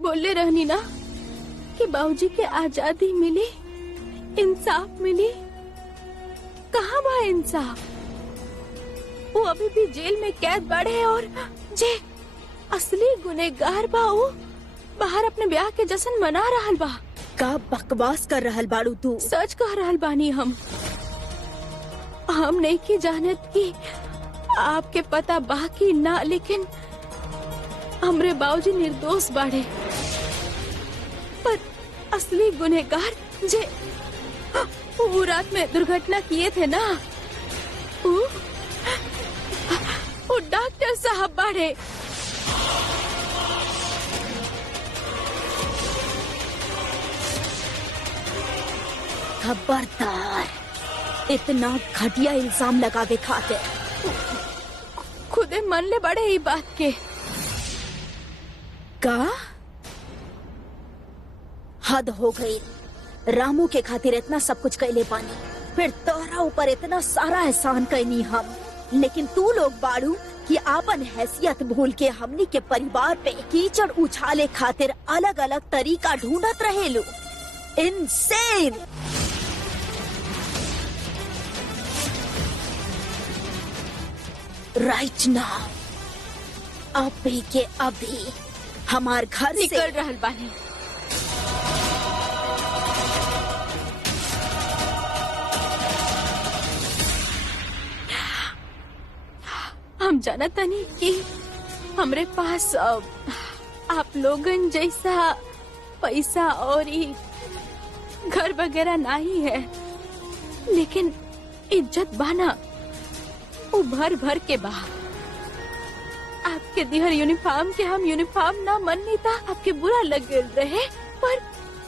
बोले रहनी ना कि बाबूजी के आजादी मिली, इंसाफ मिली। कहाँ बा इंसाफ? वो अभी भी जेल में कैद बाड़े और जे असली गुनेगार बा वो बाहर अपने ब्याह के जश्न मना रहल बा। का बकवास कर रहल बाड़ू तू? सच कह रहल बानी हम नहीं की जानत की आपके पता बाकी ना, लेकिन हमरे बाबूजी निर्दोष बाड़े। पर असली गुनहगार जे वो रात में दुर्घटना किए थे ना, वो डॉक्टर साहब बाड़े। खबरदार, इतना घटिया इल्जाम लगा के खाते। खुदे मन ले बड़े ही बात के। का हद हो गई। रामू के खातिर इतना सब कुछ कैले पानी, फिर तोहरा ऊपर इतना सारा एहसान कैनी हम, लेकिन तू लोग बाड़ू कि आपन हैसियत भूल के हमनी के परिवार पे कीचड़ उछाले खातिर अलग अलग तरीका ढूंढत रहेलू। इनसेन। राइट नाउ, अभी के अभी हमार घर से निकल रहल बानी। हम जानत नहीं कि हमरे पास आप लोगन जैसा पैसा और घर वगैरह नहीं है, लेकिन इज्जत बाना वो भर भर के बा। आपके दिहर यूनिफॉर्म के हम यूनिफॉर्म ना मननी था, आपके बुरा लग रहे, पर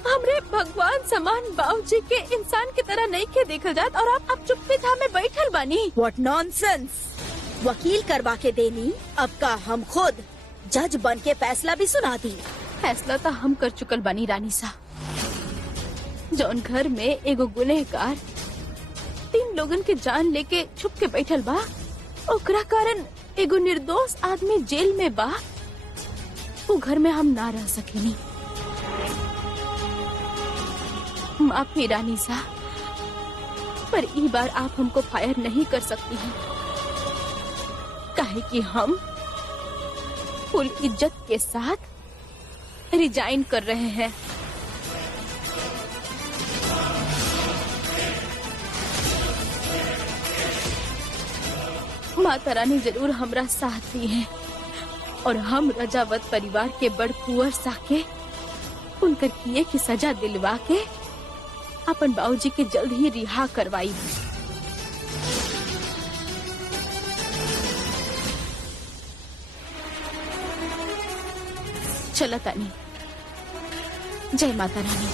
हमरे भगवान समान बाबूजी के इंसान की तरह नहीं के देखल जात और आप चुप्पी था में बैठल बानी। What nonsense. वकील करवा के देनी, अब का हम खुद जज बन के फैसला भी सुना दी। फैसला तो हम कर चुकल बानी रानी सा। जौन घर में एगो गुनहगार 3 लोगन के जान लेके छुप के बैठल बा, ओकरा कारण एगो निर्दोष आदमी जेल में बा, वो घर में हम ना रह सकेनी। माफी रानी सा, पर ई बार आप हमको फायर नहीं कर सकती हैं, काहे कि हम फुल इज्जत के साथ रिजाइन कर रहे हैं। माता रानी जरूर हमरा साथ दी है और हम रजावत परिवार के बड़ कुंवर साके उनकर किए की सजा दिलवा के अपन बाबूजी के जल्द ही रिहा करवाई। चला तानी। जय माता रानी।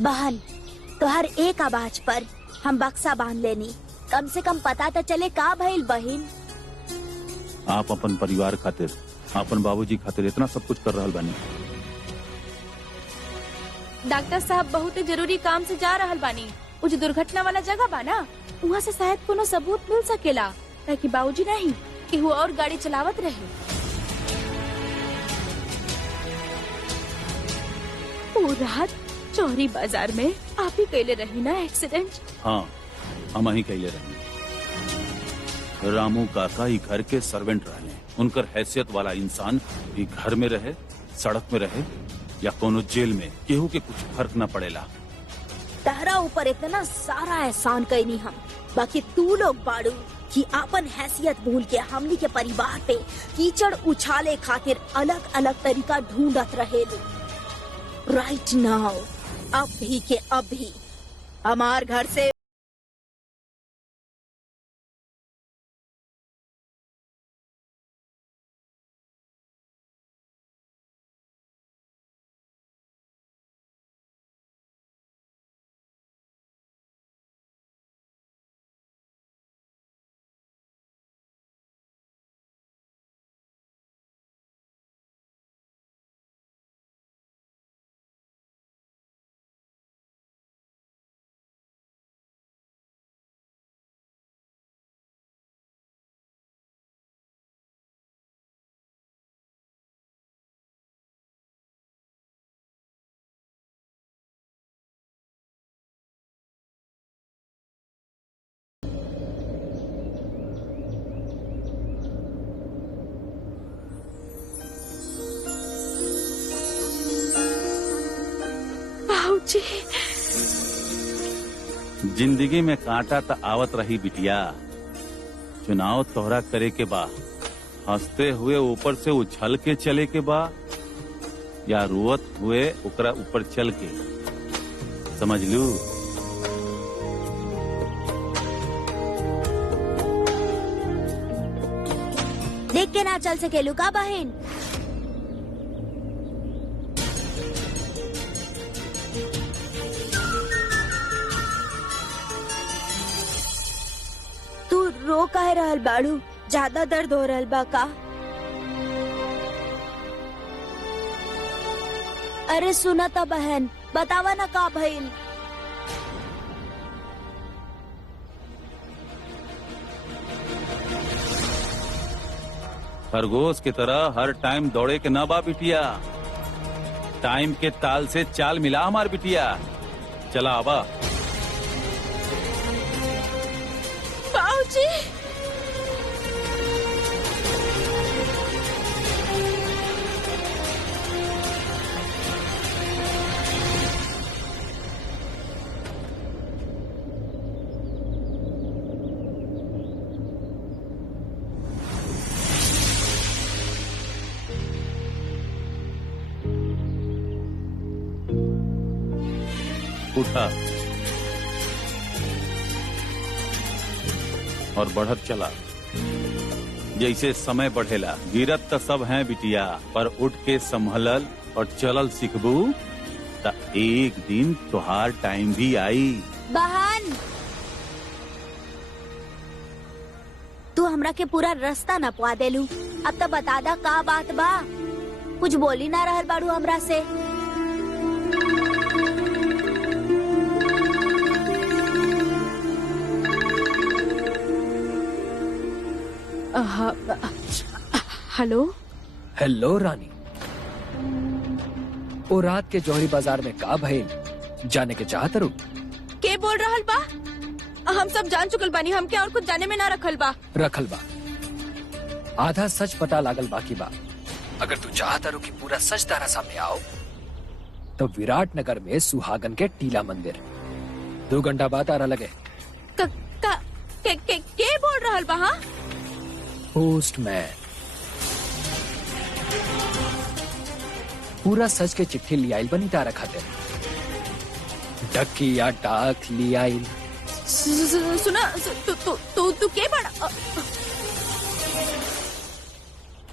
बहन, तो हर एक आवाज पर हम बक्सा बांध लेनी, कम से कम पता तो चले का भइल। बहन, आप अपन परिवार खातिर, अपन बाबूजी खातिर इतना सब कुछ कर रहल बानी। डॉक्टर साहब बहुत जरूरी काम से जा रहल बानी। वो जो दुर्घटना वाला जगह बा ना, वहाँ से शायद कोनो सबूत मिल सकेला, ताकि बाबूजी नहीं कि वो और गाड़ी चलावत रहे। वो रात चौरी बाजार में आप ही कैले रही ना एक्सीडेंट? हाँ, हम ही कैले रही। रामू काका ही घर के सर्वेंट रहने, उनकर हैसियत वाला इंसान ही घर में रहे, सड़क में रहे या कोनो जेल में, केहू के कुछ फर्क न पड़ेला। तहरा ऊपर इतना सारा एहसान कैनी हम, बाकी तू लोग बाड़ू कि आपन हैसियत भूल के हमनी के परिवार पे कीचड़ उछाले खातिर अलग अलग तरीका ढूंढत रहे। राइट नाउ, अभी के अभी हमार घर से बाबूजी। जिंदगी में कांटा तो आवत रही बिटिया। चुनाव तोहरा करे के बा, हंसते हुए ऊपर से उछल के चले के बा, या रोवत हुए ओकरा ऊपर चल के। समझ लू? देख के ना चल सके लुका बहन। तू रो काहे रहल बाड़ू? ज्यादा दर्द हो रहल बा का? अरे सुना था बहन, बतावा ना का भइल। खरगोश की तरह हर टाइम दौड़े के ना बा बिटिया। टाइम के ताल से चाल मिला हमार बिटिया। चला आवा। बाबूजी। उठा और बढ़त चला। जैसे समय बढ़ेला, गिरत तो सब हैं बिटिया, पर उठ के संभलल और चलल सीखबू त एक दिन तुहार टाइम भी आई। बहन, तू हमरा के पूरा रास्ता न पवा देलू। अब तो बता दा का बात बा। कुछ बोली ना रहल बाड़ू हमरा से। हेलो हेलो रानी। ओ रात के जौहरी बाजार में का भइल जाने के चाहत रू? के बोल रहल बा? हम सब जान चुकल बानी, हमके और कुछ जाने में ना रखल बा। रखल बा। आधा सच पता लागल बाकी बा। अगर तू चाहत रू कि पूरा सच तारा सामने आओ तो विराट नगर में सुहागन के टीला मंदिर 2 घंटा बाद आ रहा लगे। के बोल रहल बा? हाँ, पोस्टमैन पूरा सच के चिट्ठी लियाइल बनी तारा खातिर। डकी या डाक लियाइल। सुना, तू के बड़ा?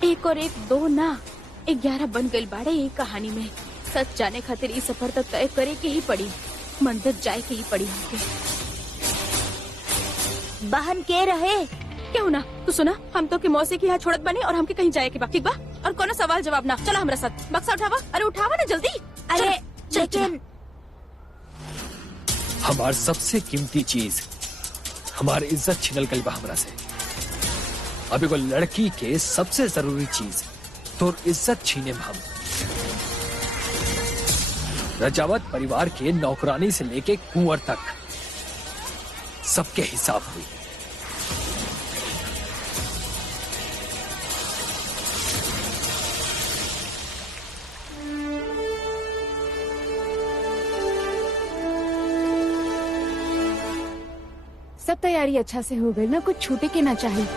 1 और 1 2 ना 11 बन गई बाड़े ये कहानी में। सच जाने खातिर इस सफर तक तय करे के ही पड़ी, मंदिर जाए के ही पड़ी हमके। बहन के रहे क्यों ना? तू सुना, हम तो के मौसी के यहाँ छोड़त बनी और हमके कहीं जाए के बा, ठीक बा? और कोनो सवाल जवाब ना। चला हमरा साथ। बक्सा उठावा। अरे उठावा ना जल्दी। अरे चल, लेकिन हमार सबसे कीमती चीज, हमार इज्जत छिनल गई बा हमरा से। अभी को लड़की के सबसे जरूरी चीज तो इज्जत छीने में हम। रजावत परिवार के नौकरानी से लेके कुंवर तक सबके हिसाब हुई। सब तैयारी अच्छा से हो गई ना, कुछ छूटे के ना चाहिए।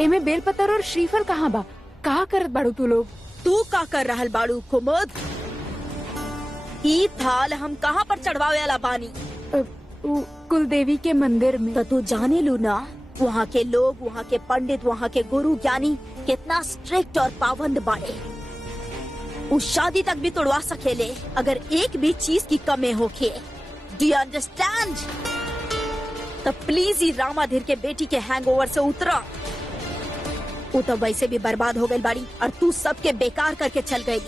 एमे बेलपत्र और श्रीफल कहाँ बा? कहा करत बाड़ू तू लोग? तू का कर रहल बाड़ू कुमुद? ई थाल हम कहाँ पर चढ़वावे वाला बानी? कुलदेवी के मंदिर में। तो तू जाने लू ना, वहाँ के लोग, वहाँ के पंडित, वहाँ के गुरु ज्ञानी कितना स्ट्रिक्ट और पाबंद बाड़े। उस शादी तक भी तोड़वा सकेले अगर एक भी चीज की कमी होके। Do you understand? तो प्लीज ही रामाधीर के बेटी के हैंगओवर से उतरा। वो तो वैसे भी बर्बाद हो गई बाड़ी और तू सबके बेकार करके चल गई।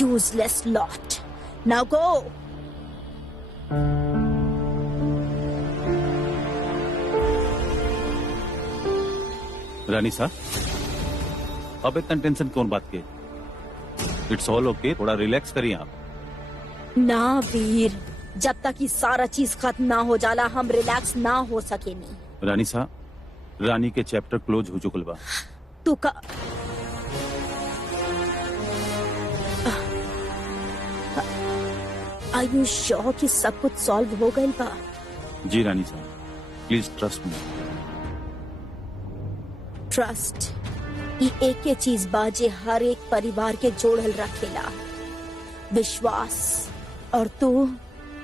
Useless lot. Now go. रानी साहब, अब इतना टेंशन कौन बात के? इट्स ऑल ओके, थोड़ा रिलैक्स करिए आप। ना वीर, जब तक ये सारा चीज खत्म ना हो जाला हम रिलैक्स ना हो सके नहीं। रानी साहब, रानी के चैप्टर क्लोज हो चुकल बा। तू का आर यू श्योर कि सब कुछ सॉल्व हो गइल बा? जी रानी साहब, प्लीज ट्रस्ट मी। ट्रस्ट ये एक के चीज बा जे हर एक परिवार के जोड़ल रखेला, विश्वास। और तू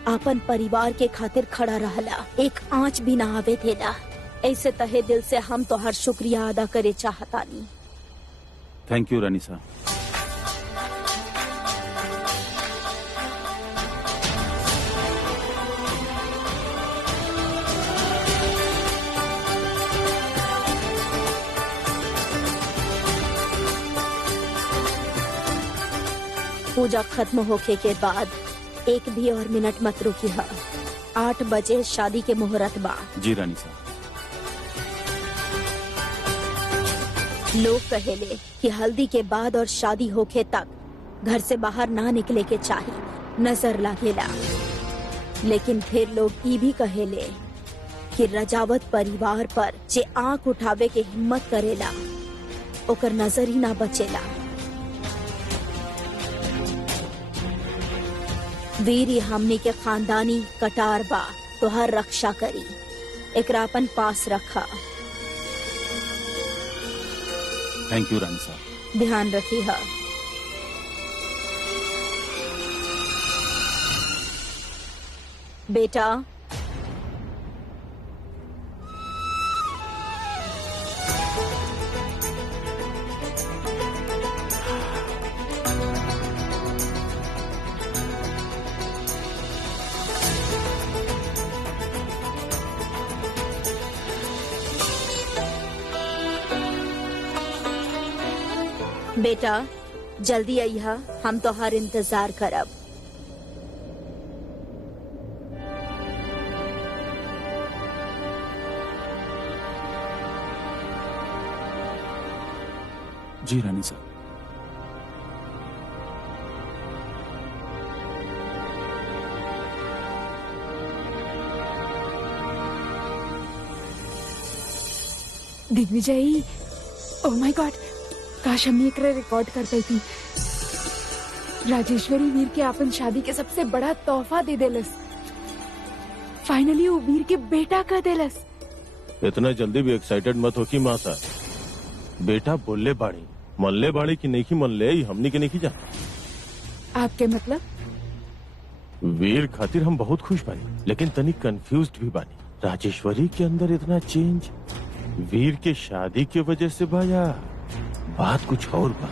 अपन परिवार के खातिर खड़ा रहला, एक आंच भी ना आवे देला। ऐसे तहे दिल से हम तो हर शुक्रिया अदा करे चाहतानी। थैंक यू रानी साहब। पूजा खत्म होके के बाद एक भी और मिनट मत रुकी है। 8 बजे शादी के मुहूर्त बा। जी रानी साहब। लोग कहेले कि हल्दी के बाद और शादी होके तक घर से बाहर ना निकले के चाहिए, नजर लागेला। लेकिन फिर लोग ये भी कहेले कि रजावत परिवार पर जे आंख उठावे के हिम्मत करेला ओकर नजर ही ना बचेला। वीर हमनी के खानदानी कटार बा, तो हर रक्षा करी, एकरा अपन पास रखा। थैंक यू रानी साहब। ध्यान रखी है। बेटा बेटा जल्दी आइहा, हम तो हर इंतजार करब। जी रानी साहब। दिग्विजयी, ओह माय गॉड, काश हम एकरा रिकॉर्ड कर पाई। राजेश्वरी वीर के अपन शादी के सबसे बड़ा तोहफा दे देलस। फाइनली वो वीर के बेटा का देलस। इतना जल्दी भी एक्साइटेड मत हो कि मासा। बेटा बोलले बाड़ी, मल्ले बाड़ी की नहीं की मल्ले, हमनी के नहीं जाना। आपके मतलब? वीर खातिर हम बहुत खुश बानी, लेकिन तनी कंफ्यूज्ड भी बानी। राजेश्वरी के अंदर इतना चेंज वीर के शादी की वजह से बा या बात कुछ और बा?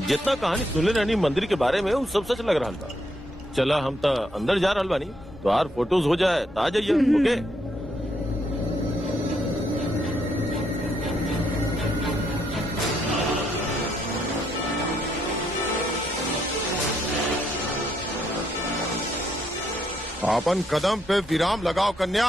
जितना कहानी सुनले रहनी मंदिर के बारे में वो सब सच लग रहा था। चला हम तो अंदर जा रहा बानी, तो आर फोटोज हो जाए तो आ जाइए। ओके अपन कदम पे विराम लगाओ कन्या।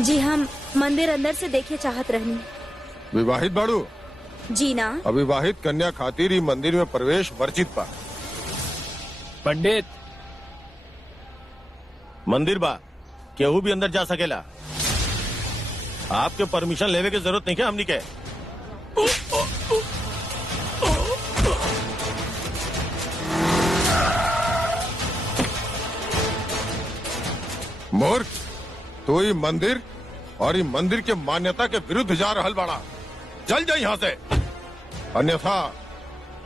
जी हम मंदिर अंदर से देखे चाहत रहनी। विवाहित बाड़ू? जी ना। अविवाहित कन्या खातिर ही मंदिर में प्रवेश वर्जित बा। पंडित, मंदिर बा, केहू भी अंदर जा सकेला। आपके परमिशन लेवे की जरूरत नहीं है हमनी के। मूर्ख, तो ये मंदिर और ये मंदिर के मान्यता के विरुद्ध जा रहल बाड़ा। चल जा यहाँ से, अन्यथा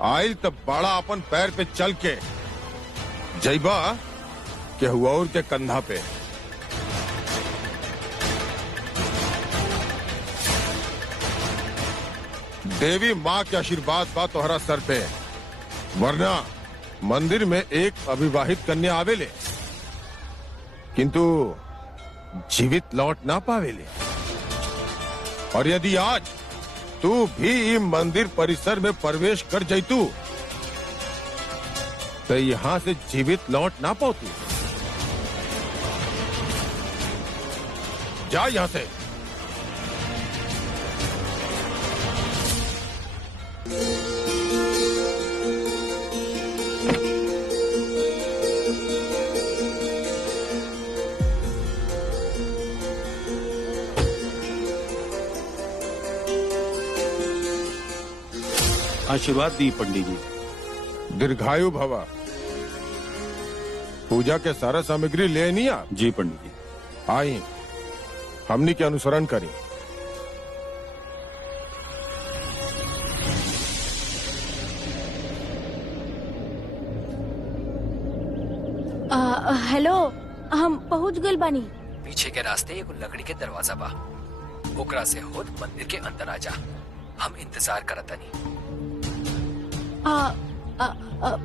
आइल तब बाड़ा अपन पैर पे चल के जैबा के हुआ और के कंधा पे। देवी माँ के आशीर्वाद बा तोहरा सर पे, वरना मंदिर में एक अविवाहित कन्या आवेले किंतु जीवित लौट ना पावेले। और यदि आज तू भी मंदिर परिसर में प्रवेश कर जैतू तो यहाँ से जीवित लौट ना पातू। जा यहाँ से। आशीर्वाद दी पंडित जी। दीर्घायु भवा। पूजा के सारा सामग्री ले नहीं आप? जी पंडित जी। आई हमनी के अनुसरण करी। हेलो, हम पहुंच गए बानी। पीछे के रास्ते एगो लकड़ी के दरवाजा बा, ओकरा से होत मंदिर के अंदर आ जा। हम इंतजार करतानी। आ, आ, आ,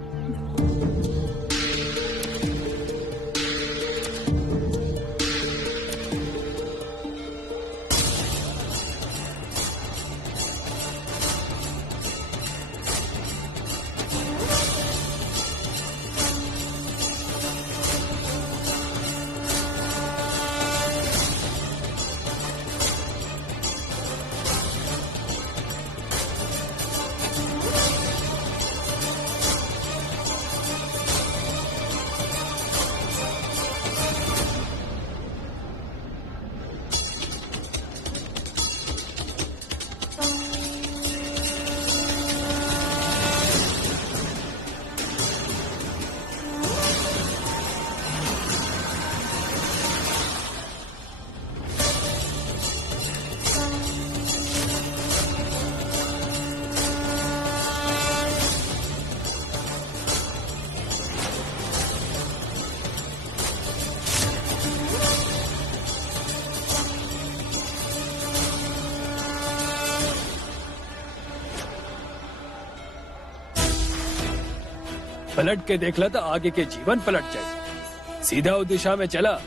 पलट के देखला तो आगे के जीवन पलट जाए। सीधा उस दिशा में चला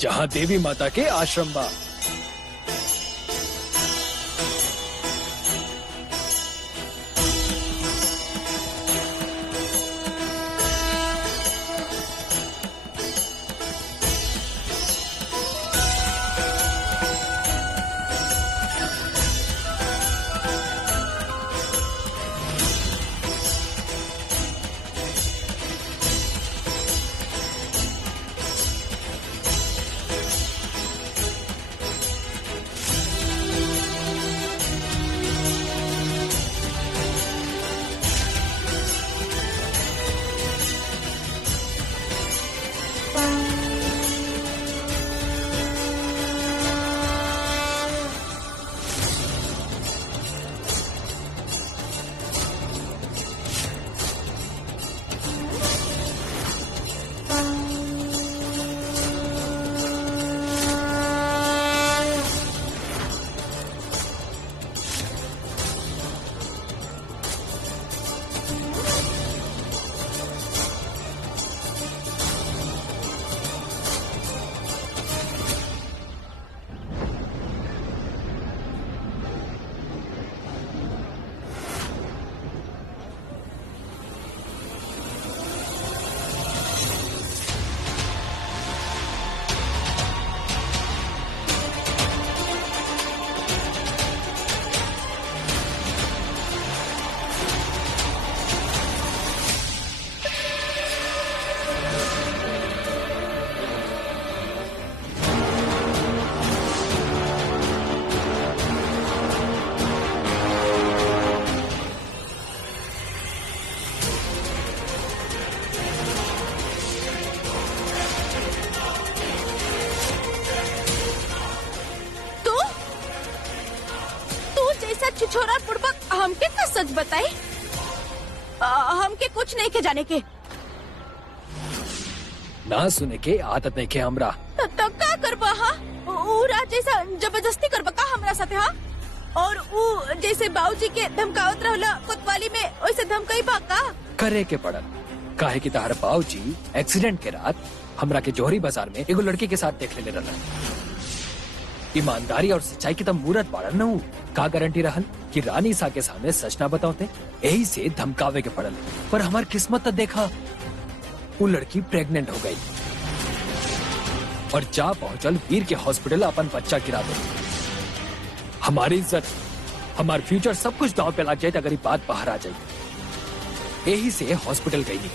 जहाँ देवी माता के आश्रम बा। छोरा बुड़बक हमके का सच बताई? हमके कुछ नहीं के जाने के ना सुने के आदत नहीं के हमरा। तो का करबा? हाँ, जैसा जबरदस्ती करबा का हमरा साथे? हाँ, और वो जैसे बाबूजी के धमकावत रहला कोतवाली में वैसे धमकाई बा का? करे के पड़ल काहे की तहर बाबूजी एक्सीडेंट के रात हमरा के जोहरी बाजार में एगो लड़की के साथ देख ले रहल। ईमानदारी और सच्चाई की तब मूरत बाड़न न का गारंटी रहल कि रानी सा के सामने सच ना बताओते, यही से धमकावे के पड़ल। पर हमार किस्मत तो देखा, वो लड़की प्रेग्नेंट हो गई और जा पहुंचल वीर के हॉस्पिटल अपन बच्चा गिरा दे। हमारी इज्जत, हमार फ्यूचर सब कुछ दांव पे लग जाए अगर ये बात बाहर आ जाए। यही से हॉस्पिटल गई नहीं,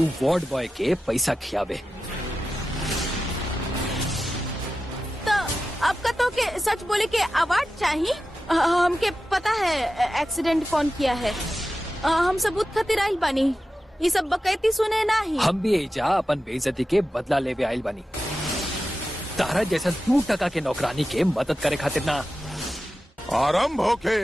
वो वार्ड बॉय के पैसा खियावे। तो आपका तो के सच बोले के अवार्ड चाहिए। हमके पता है एक्सीडेंट कौन किया है। हम सबूत खातिर आइल बानी, ये सब बकैती सुने ना ही। हम भी एजा अपन बेइज्जती के बदला लेवे आइल बानी, तारा जैसा 2% के नौकरानी के मदद करे खातिर ना। आरंभ होके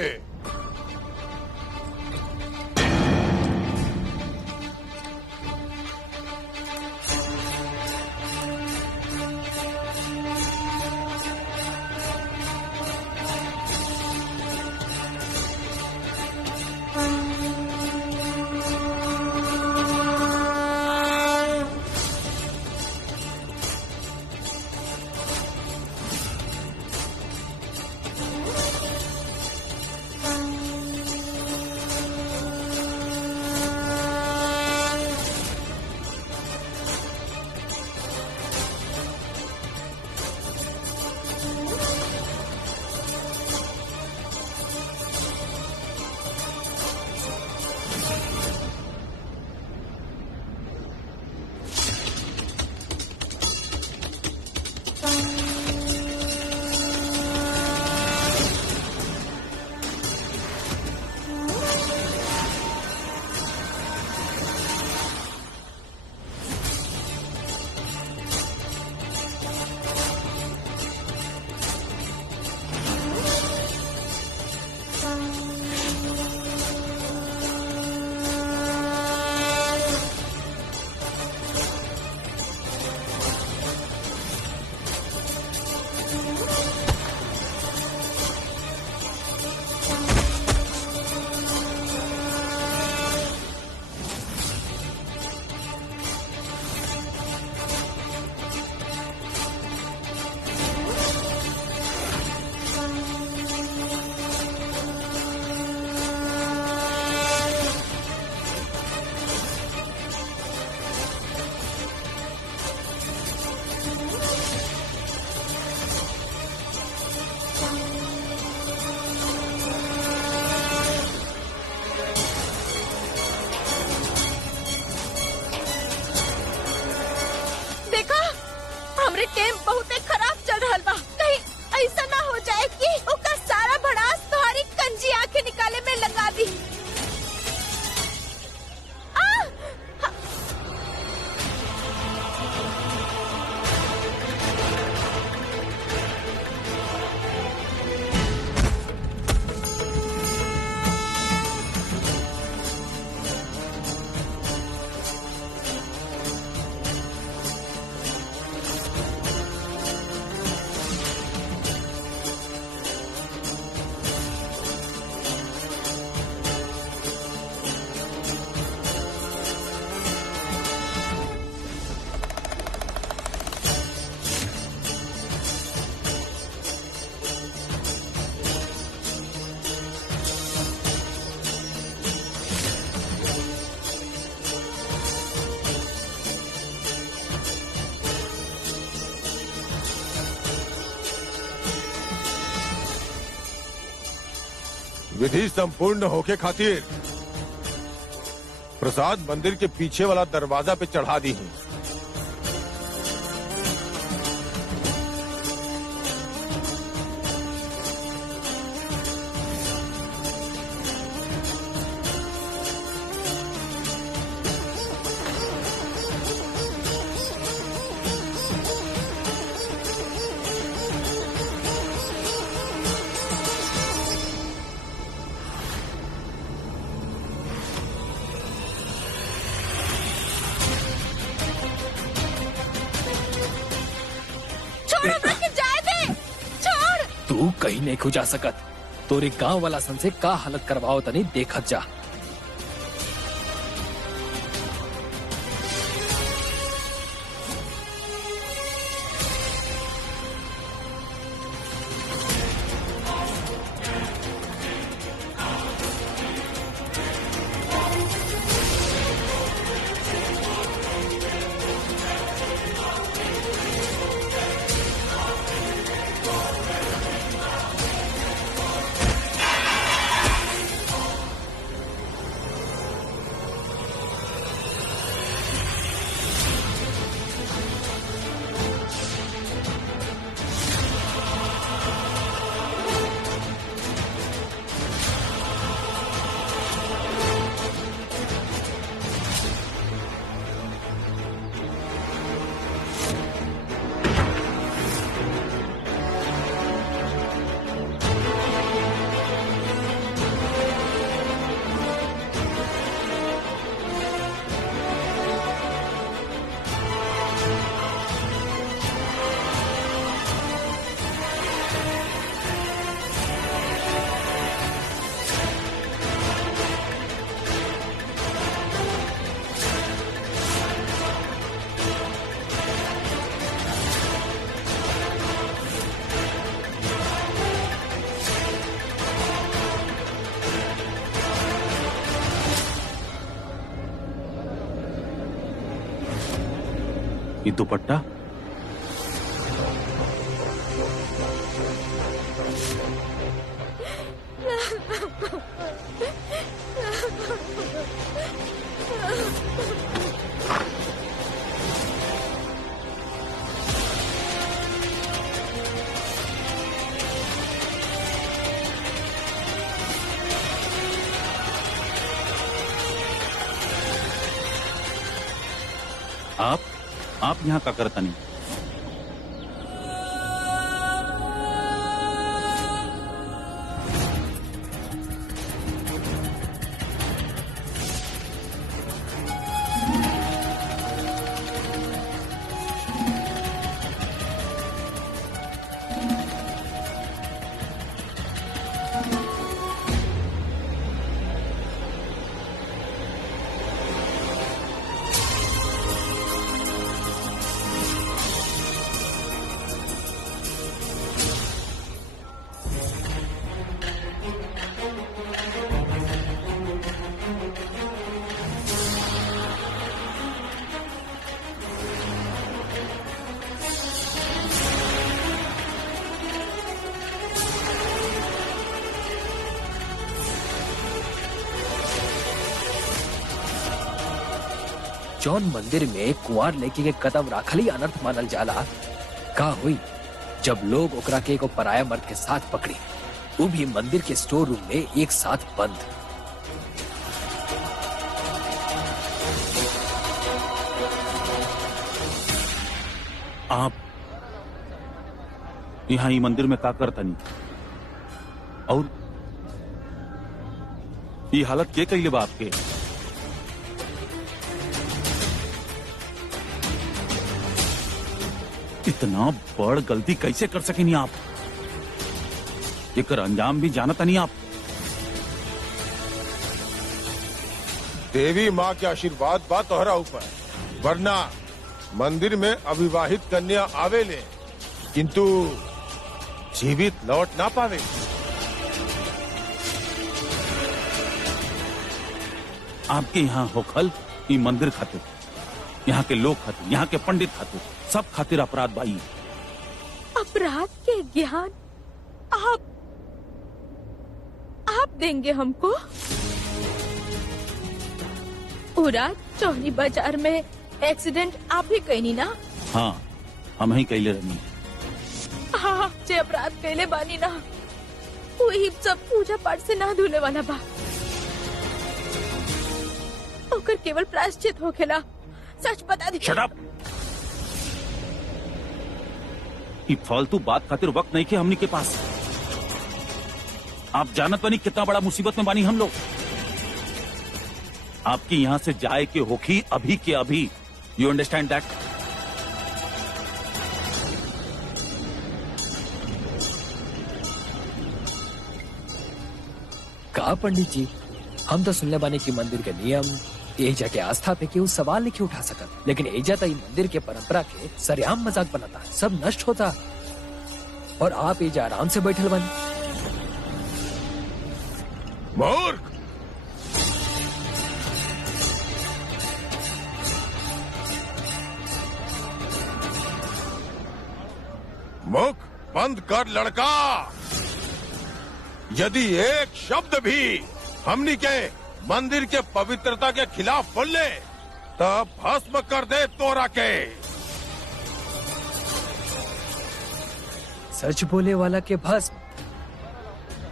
विधि संपूर्ण होके खातिर प्रसाद मंदिर के पीछे वाला दरवाजा पे चढ़ा दी है। तू कहीं नहीं खो जा सकत, तोरी गांव वाला सन से का हालत करवाओ तनी देखत जा। ये दुपट्टा आप यहाँ का करता नहीं। जौन मंदिर में कुंवार लेके के कदम राखली अनर्थ मानल जाला, का हुई जब लोग ओकरा के एगो पराया मर्द के साथ पकड़ी, वो भी मंदिर के स्टोर रूम में एक साथ बंद। आप यहाँ ही मंदिर में का करता नहीं और ये हालत के कइले बा आपके? इतना बड़ गलती कैसे कर सकेनी आप? एकर अंजाम भी जानता नहीं आप? देवी माँ के आशीर्वाद बा तोहरा ऊपर, वरना मंदिर में अविवाहित कन्या आवेले किंतु जीवित लौट ना पावे। आपके यहाँ होखल ई मंदिर खातिर, यहाँ के लोग खातिर, यहाँ के पंडित खातिर, सब खातिर अपराध बाई। अपराध के ज्ञान आप देंगे हमको? पूरा चौरी बाजार में एक्सीडेंट आप ही कहनी ना? हाँ, हम ही कैले रहनी। हाँ, जे अपराध कैले बानी ना, वही सब पूजा पाठ से ना धुले वाला बा। ओकर केवल प्रायश्चित होखेला। सच बता दी। Shut up! ये फालतू बात खातिर वक्त नहीं के हमनी के पास। आप जानत बनी कितना बड़ा मुसीबत में बानी हम लोग। आपकी यहां से जाए के होखी अभी के अभी। You understand that? का पंडित जी, हम तो सुनने बानी की मंदिर के नियम एजा के आस्था पे केहू सवाल नहीं उठा सकत, लेकिन एजा तो मंदिर के परंपरा के सरेआम मजाक बनाता, सब नष्ट होता और आप एजा आराम से बैठल बनी। मूर्ख! मुख बंद कर लड़का। यदि एक शब्द भी हमनी के मंदिर के पवित्रता के खिलाफ बोले तब भस्म कर दे तोरा के। सच बोले वाला के भस्म,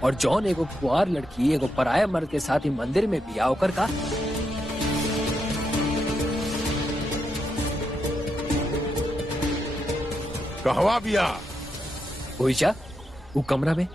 और जौन एगो कुआर लड़की एगो पराया मर्द के साथ ही मंदिर में बिया होकर का। कहवा बिया? ओइजा वो कमरा में।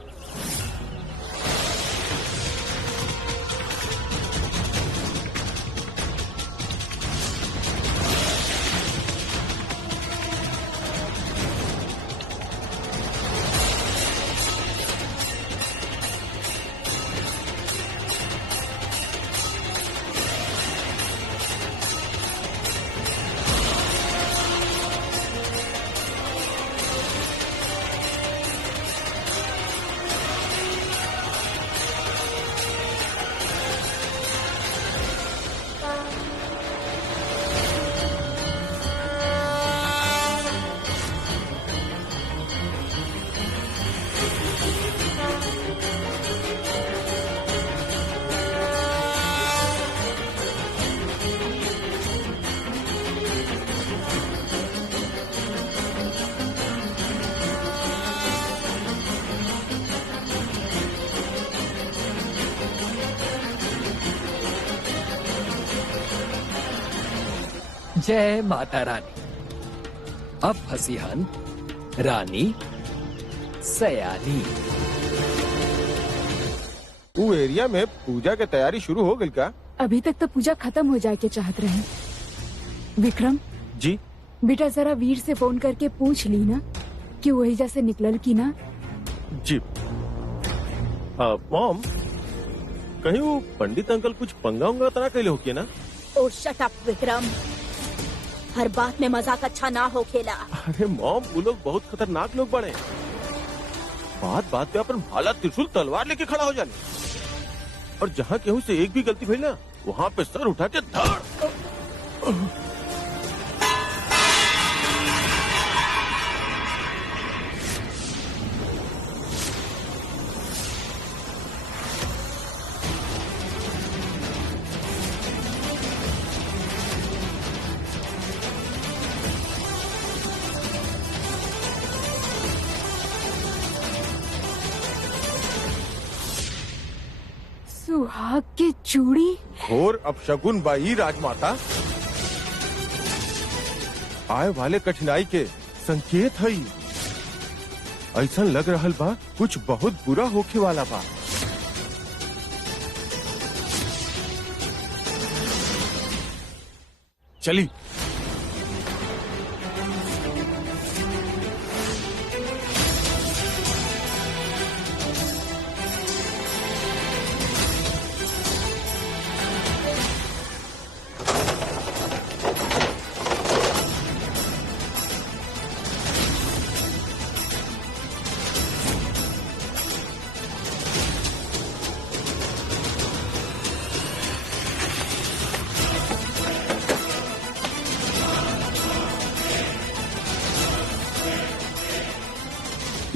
जय माता रानी। अब फसीहन रानी सयानी। वो एरिया में पूजा की तैयारी शुरू हो गई का? अभी तक तो पूजा खत्म हो जाए के चाहत रहे। विक्रम जी बेटा जरा वीर से फोन करके पूछ ली ना कि वही जैसे निकलल की ना। जी मॉम, कहीं वो पंडित अंकल कुछ पंगा उंगा तना कैले होके ना? ओ शट अप विक्रम, हर बात में मजाक अच्छा ना हो खेला। अरे मॉम, वो लोग बहुत खतरनाक लोग बने। बात बात पे अपन भाला त्रिशूल तलवार लेके खड़ा हो जाने, और जहाँ केहू से एक भी गलती भइल ना वहाँ पे सर उठा के धड़। सुहाग की चूड़ी। घोर अपशगुन बाई राजमाता। आए वाले कठिनाई के संकेत है। ऐसा लग रहल बा कुछ बहुत बुरा होखे वाला बा। चली।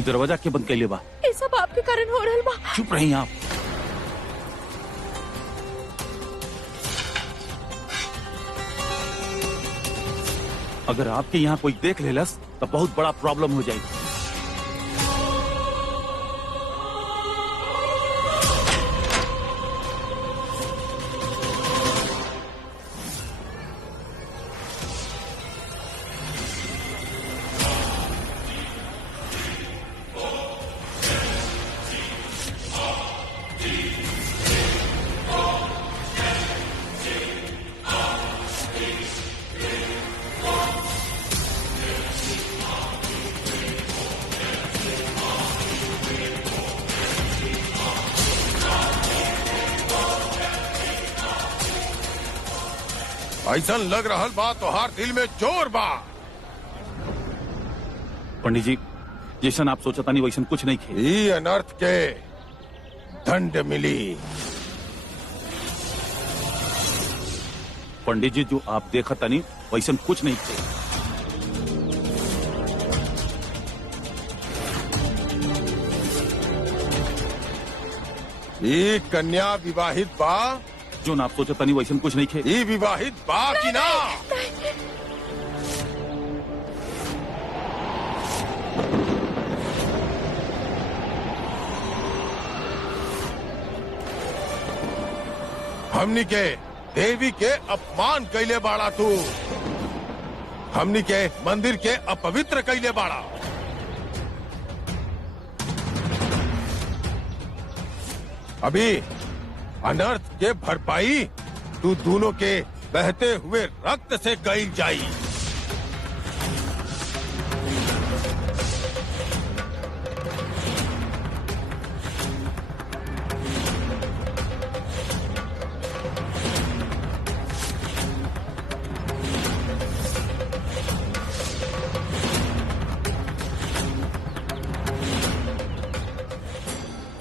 दरवाजा के बंद कैले बा? ये सब आपके कारण हो रहल बा। चुप रही आप। अगर आपके यहाँ कोई देख लेलस तो बहुत बड़ा प्रॉब्लम हो जाएगी। ऐसा लग रहा बा तोहार दिल में जोर बा। पंडित जी जैसन आप सोचा तानी वैसन कुछ नहीं खे। ई अनर्थ के दंड मिली। पंडित जी जो आप देखा तानी वैसन कुछ नहीं थे। ई कन्या विवाहित बा। जो आप सोचा तानी वैसन कुछ नहीं खे। ई विवाहित बा कि ना? हमनी के देवी के अपमान कैले बाड़ा तू। हमनी के मंदिर के अपवित्र कैले बाड़ा। अभी अनर्थ के भरपाई तू दोनों के बहते हुए रक्त से कईल जाई।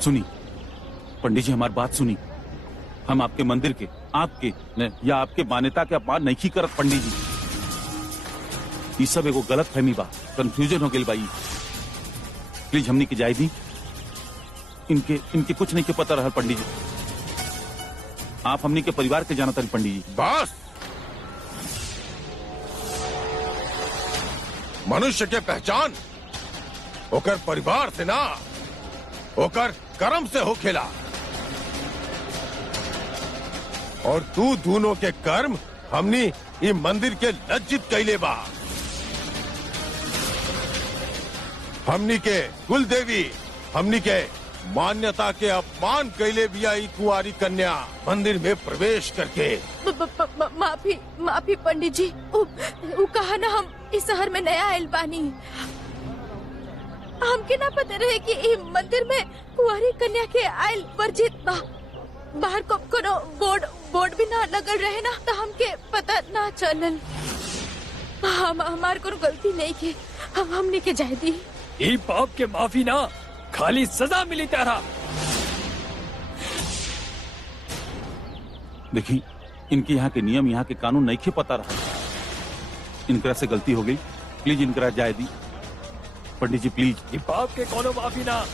सुनी पंडित जी हमारी बात सुनी। हम आपके मंदिर के आपके या आपके मान्यता के अपमान नहीं करत पंडित जी। ये सब एगो गलत फहमी बा, कंफ्यूजन हो गई बाई। प्लीज हमनी की जाए दी। इनके कुछ नहीं के पता रहा पंडित जी। आप हमनी के परिवार के जानत पंडित जी। बस मनुष्य के पहचान ओकर परिवार से ना ओकर कर्म से हो खेला। और तू दोनों के कर्म हमनी ये मंदिर के लज्जित कैले बा। हमनी के कुल देवी हमनी के मान्यता के अपमान कैले बिया। ई कुंवारी कन्या मंदिर में प्रवेश करके माफी पंडित जी। उ कहा ना हम इस शहर में नया आयल बानी। हमके ना पता रहे कि ई मंदिर में कुंवारी कन्या के आयल वर्जित बा। बाहर को कोनो बोर्ड भी ना लगल रहे ना, तो हमके पता ना चलल। हमार कोनो गलती नहीं की। हमने के जाए दी। ई पाप के माफी ना, खाली सजा मिली तेरा। देखी इनके यहाँ के नियम, यहाँ के कानून नहीं खे पता रहा। इनकरा से गलती हो गई, प्लीज इनकरा जाए दी। पंडित जी प्लीज। ई पाप के कोनो माफी ना।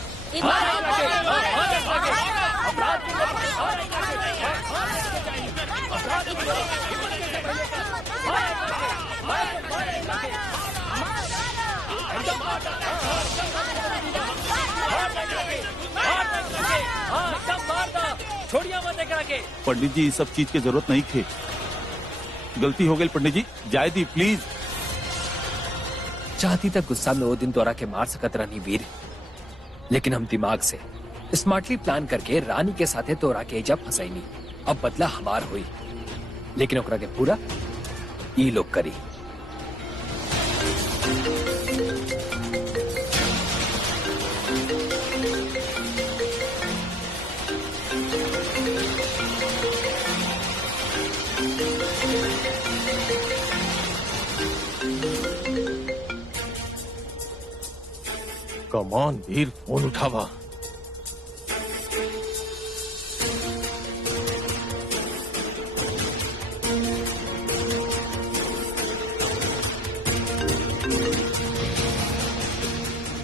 छोड़िया मत एकरा के। पंडित जी इस सब चीज की जरूरत नहीं थे। गलती हो गई पंडित जी, जाए दी प्लीज। चाहती तक गुस्सा में वो दिन तोरा के मार सकत रहनी वीर, लेकिन हम दिमाग से स्मार्टली प्लान करके रानी के साथे तोरा के जब फंसाईनी। अब बदला हमार हुई, लेकिन ओकरा के पूरा ई लोग करी। कमान वीर, फोन उठावा।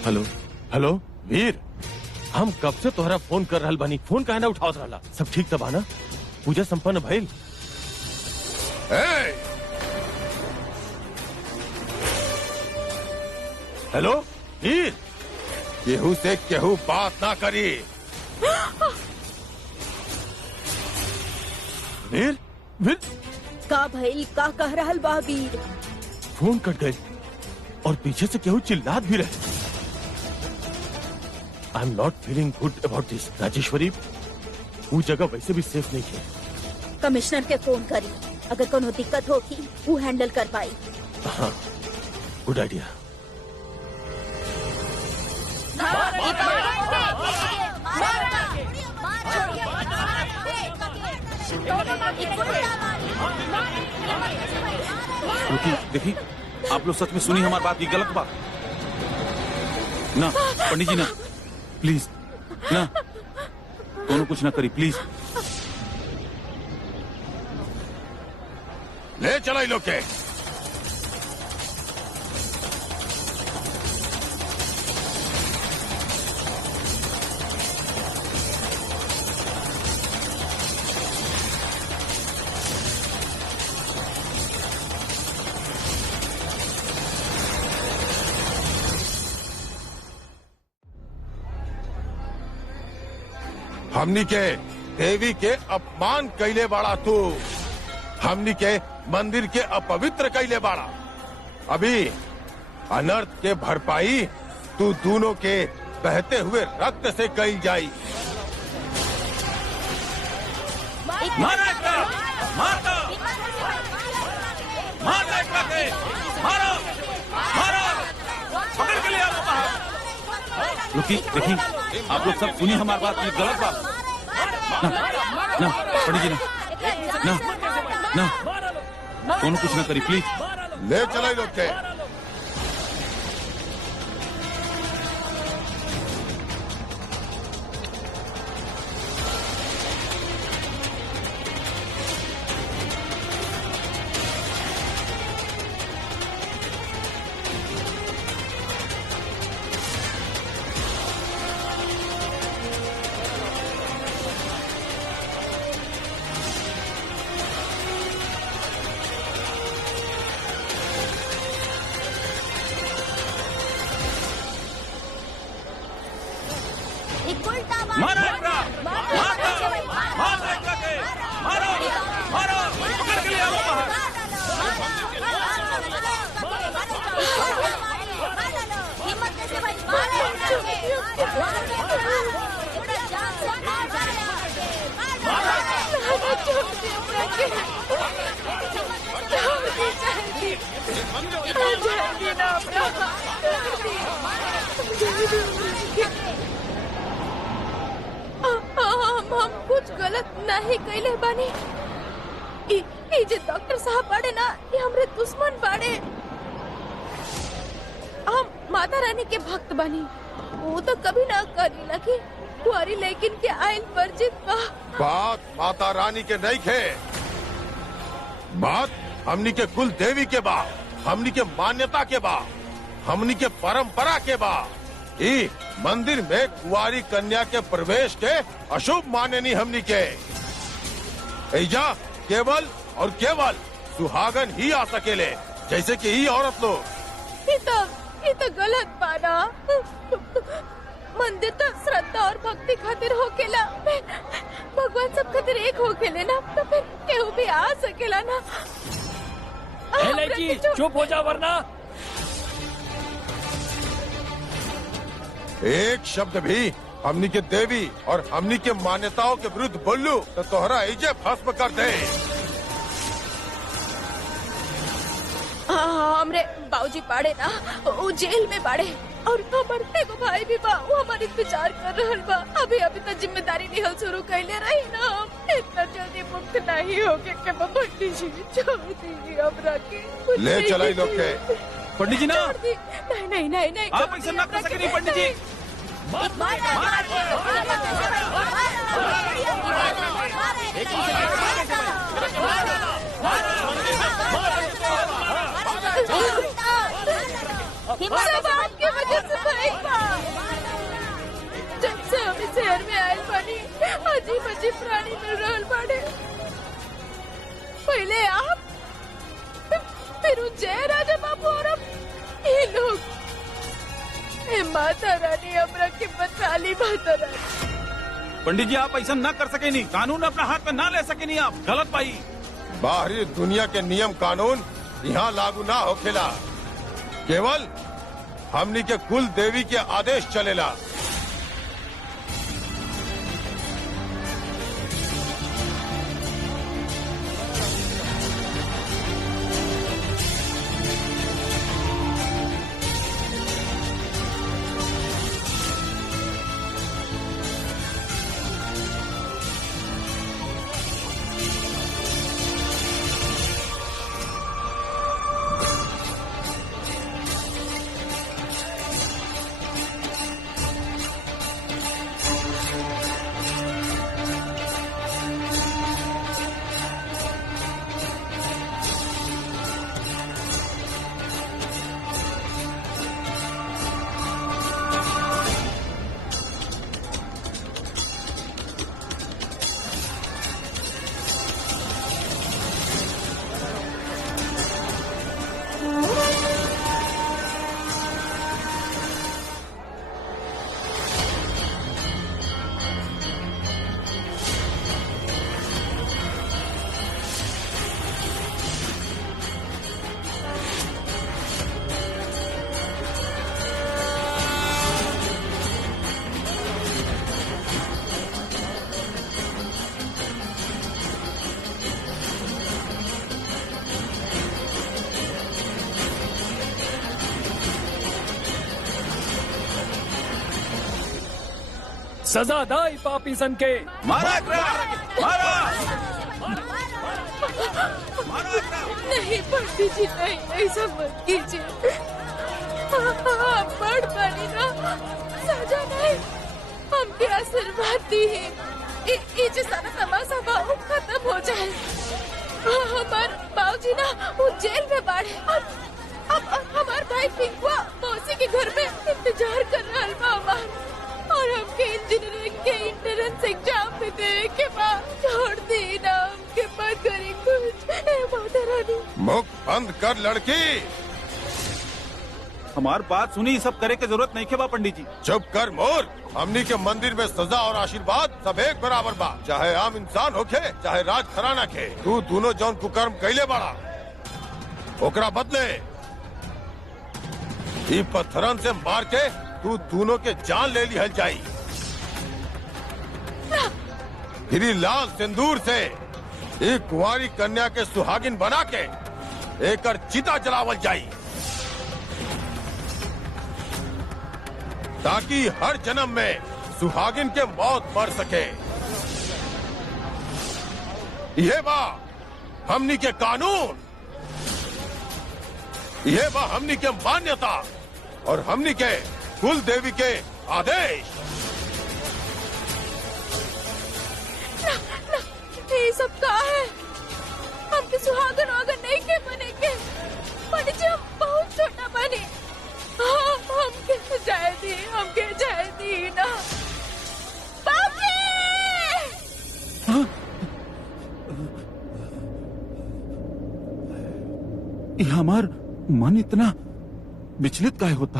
हेलो हेलो वीर, हम कब से तोहरा फोन कर रहल बानी, फोन काहे ना उठावत रहला? सब ठीक तबा ना? पूजा संपन्न भइल? हेलो वीर, केहू से केहू बात ना करी। वीर वीर, का भइल? का कह रहल बा वीर? फोन कट गए और पीछे से केहू चिल्लात भी रहे। I am not feeling good about this. Rajeshwari, वो जगह वैसे भी सेफ नहीं है। कमिश्नर के फोन करी, अगर कोनो दिक्कत होगी वो हैंडल कर पाई। हाँ, गुड आइडिया। मारा! रुकिए, देखिए, आप लोग सच में सुनिए हमारी बात, ये गलत बात ना। पंडित जी ना, प्लीज ना, दोनों कुछ ना करी प्लीज। ले चला इन लोग के। हमनी के देवी के अपमान कैले बाड़ा तू, हमनी के मंदिर के अपवित्र कैले बाड़ा। अभी अनर्थ के भरपाई तू दोनों के बहते हुए रक्त से कई जाई। मारो एकरा! मार दो! मार दो एकरा के! मारो! मारो! पकड़ के ले आओ बाहर। रुकिए, देखिए, आप लोग सब सुनिए हमारी बात, ये गलत बात ना, ना, पंडित जी ना, ना, ना, दोनों कुछ ना करी प्लीज। ले चला इन लोग के। मारो एकरा! मार दो! मार दो एकरा के! मारो! मारो! पकड़ के ले आओ बाहर। हम कुछ गलत नहीं कैले बानी। ई जे डॉक्टर साहब बाड़े ना, ये हमरे दुश्मन बाड़े। हम माता रानी के भक्त बानी। वो तो कभी ना करी लगी कुआरी लेकिन के आयल वर्जित बा। बात माता रानी के नहीं खे, बात हमनी के कुल देवी के बा, हमनी के मान्यता के बा, हमनी के परंपरा के बा। ई मंदिर में कुंवारी कन्या के प्रवेश के अशुभ माने नहीं हमनी के। ऐजा केवल और केवल सुहागन ही आ सकेले, जैसे कि ही औरत लोग। ये तो गलत बाना। मंदिर तो श्रद्धा और भक्ति खातिर होकेला, भगवान सब खातिर एक होकेले ना, तो फिर केहू भी आ सकेला ना। लड़की चुप हो जा वरना। एक शब्द भी हमनी के देवी और हमनी के मान्यताओं के विरुद्ध बोलू तो तोहरा ऐजे भस्म कर दे। हमरे बाबूजी बाड़े ना, वो जेल में बाड़े और हमारे को भाई भी बा, वो हमारे इंतजार कर रहल बा। अभी तो जिम्मेदारी निहल शुरू कैले रही ना, हम इतना जल्दी मुक्त नहीं होगे के पंडित जी छोड़ दीजिए हमरा के। ले चलाई लोग के। पंडित जी ना, नहीं नहीं नहीं नहीं, आप ऐसा ना कर सकेंगे पंडित जी। सब आपकी वजह से भइल बा। जब से हम इस शहर में आयल बानी, अजीब अजीब प्राणी मिल रहल बाड़े। पहले आप, फिर जय राजा बाबू और अब ये लोग। ए माता रानी हमरा के बचा ली, माता रानी। पंडित जी आप ऐसा ना कर सके नहीं, कानून अपना हाथ में ना ले सके नहीं, आप गलत पाई। बाहरी दुनिया के नियम कानून यहाँ लागू ना होखेला, केवल हमनी के कुल देवी के आदेश चलेला। सजा दाई पापी सन के। मारा मारा नहीं पंडित जी, नहीं, ऐसा मत कीजिए। आप बढ़ पानी ना, सजा नहीं, हमके आशीर्वाद दी है। ये जो सारा तमाशा बा वो खत्म हो जाए। हमार बाबूजी ना वो जेल में बाढ़ है। अब हमार भाई पिंकुआ मौसी के घर में इंतजार कर रहा है और हमके इंजीनियरिंग के एंट्रेंस एग्जाम में दे के बाद छोड़ दी ना, हमके मत करी कुछ। माता रानी मुख बंद कर लड़की। हमार बात सुनी, ये सब करे के जरूरत नहीं के बा पंडित जी। चुप कर मोर। हमनी के मंदिर में सजा और आशीर्वाद सब एक बराबर बा, चाहे आम इंसान होके चाहे राज घराना के। तू दोनों जौन कुकर्म कैले बाड़ा ओकरा बदले ई पत्थरन से मार के तू दोनों के जान ले लिहल जाई। फिर लाल सिंदूर से एक कुंवारी कन्या के सुहागिन बना के एकर चिता जलावल जाई, ताकि हर जन्म में सुहागिन के मौत मर सके। ये बा हमनी के कानून, ये बा हमनी के मान्यता और हमनी के कुल देवी के आदेश। ये सब का है? हमके सुहागन वागन नहीं के बने के। पंडित जी, हम बहुत छोटा बने। हमके जाए दी ना। बाबूजी! ये हमार मन इतना विचलित काहे होता?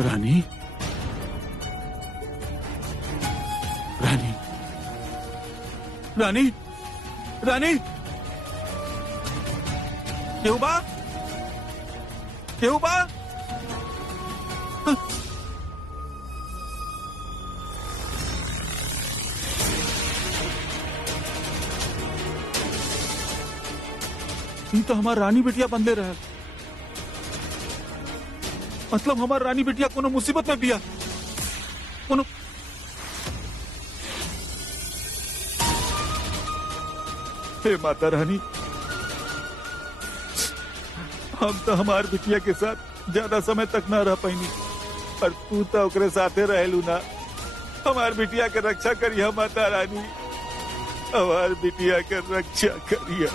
रानी, रानी, रानी, रानी, केहू बा? केहू बा? ये तो हमार रानी बिटिया बंदे रहे। मतलब हमार रानी बिटिया कोनो मुसीबत में बिया, कोनो हे माता रानी, हम तो हमार बिटिया के साथ ज्यादा समय तक ना रह पाईनी और तू तो ओकरे साथे रहेलू ना। हमार बिटिया के रक्षा करिया माता रानी, हमार बिटिया के रक्षा करिया।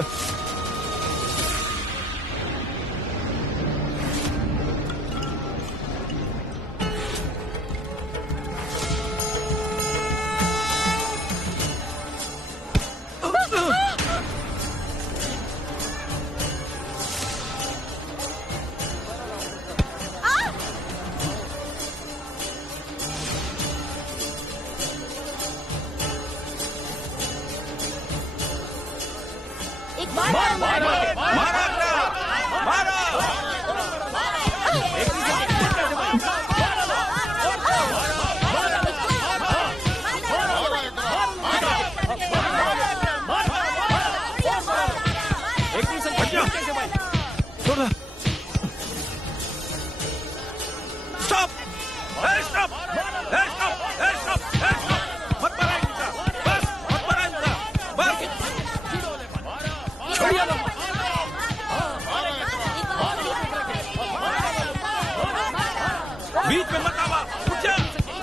बीच में मत आवा, रुक जा,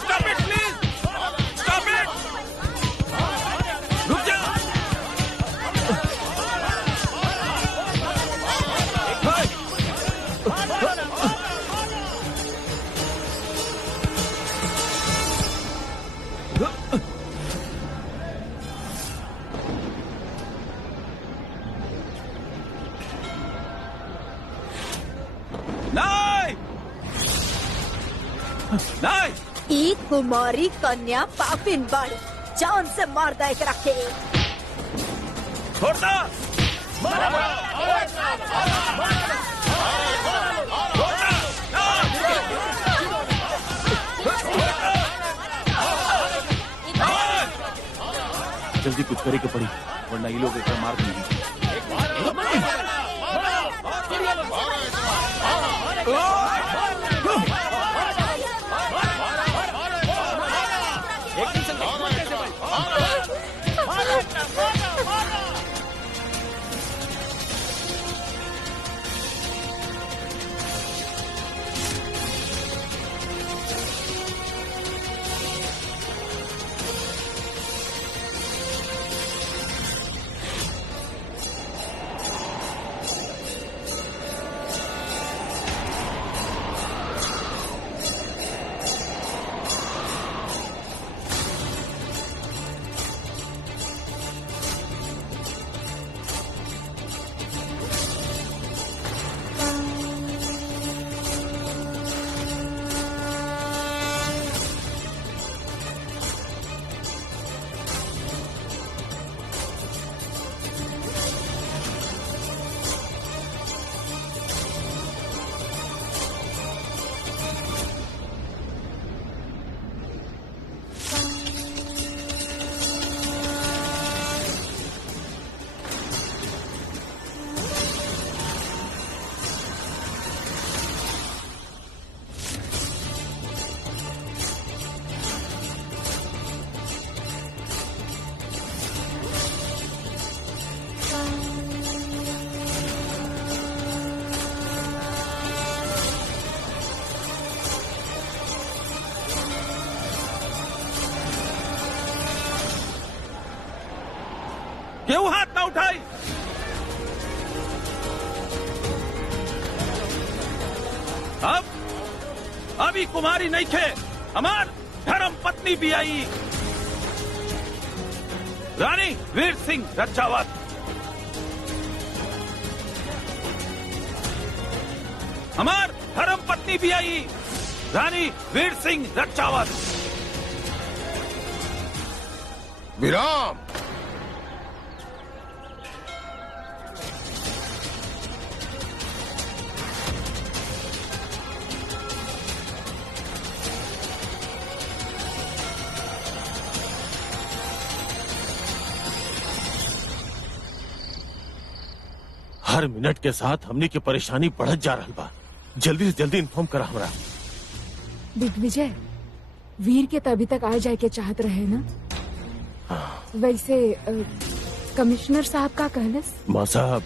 stop it please, stop it, रुक जा। नहीं, नहीं, ई कुमारी कन्या पापिन बाड़ी, जान से मार दे के रखे। छोड़ दो। जल्दी कुछ करे के पड़ी, वरना ये लोग एक मार देंगे। क्यों हाथ ना उठाई? अब अभी कुमारी नहीं थे, हमार धर्म पत्नी भी आई, रानी वीर सिंह रक्षावत। हमार धर्म पत्नी भी आई, रानी वीर सिंह रक्षावत। विराम। हर मिनट के साथ हमने की परेशानी बढ़त जा रहा बा। जल्दी से जल्दी इन्फॉर्म करा हमरा। दिग्विजय, वीर के तभी तक आ जाए के चाहत रहे ना? वैसे कमिश्नर साहब का कहलस? माँ साहब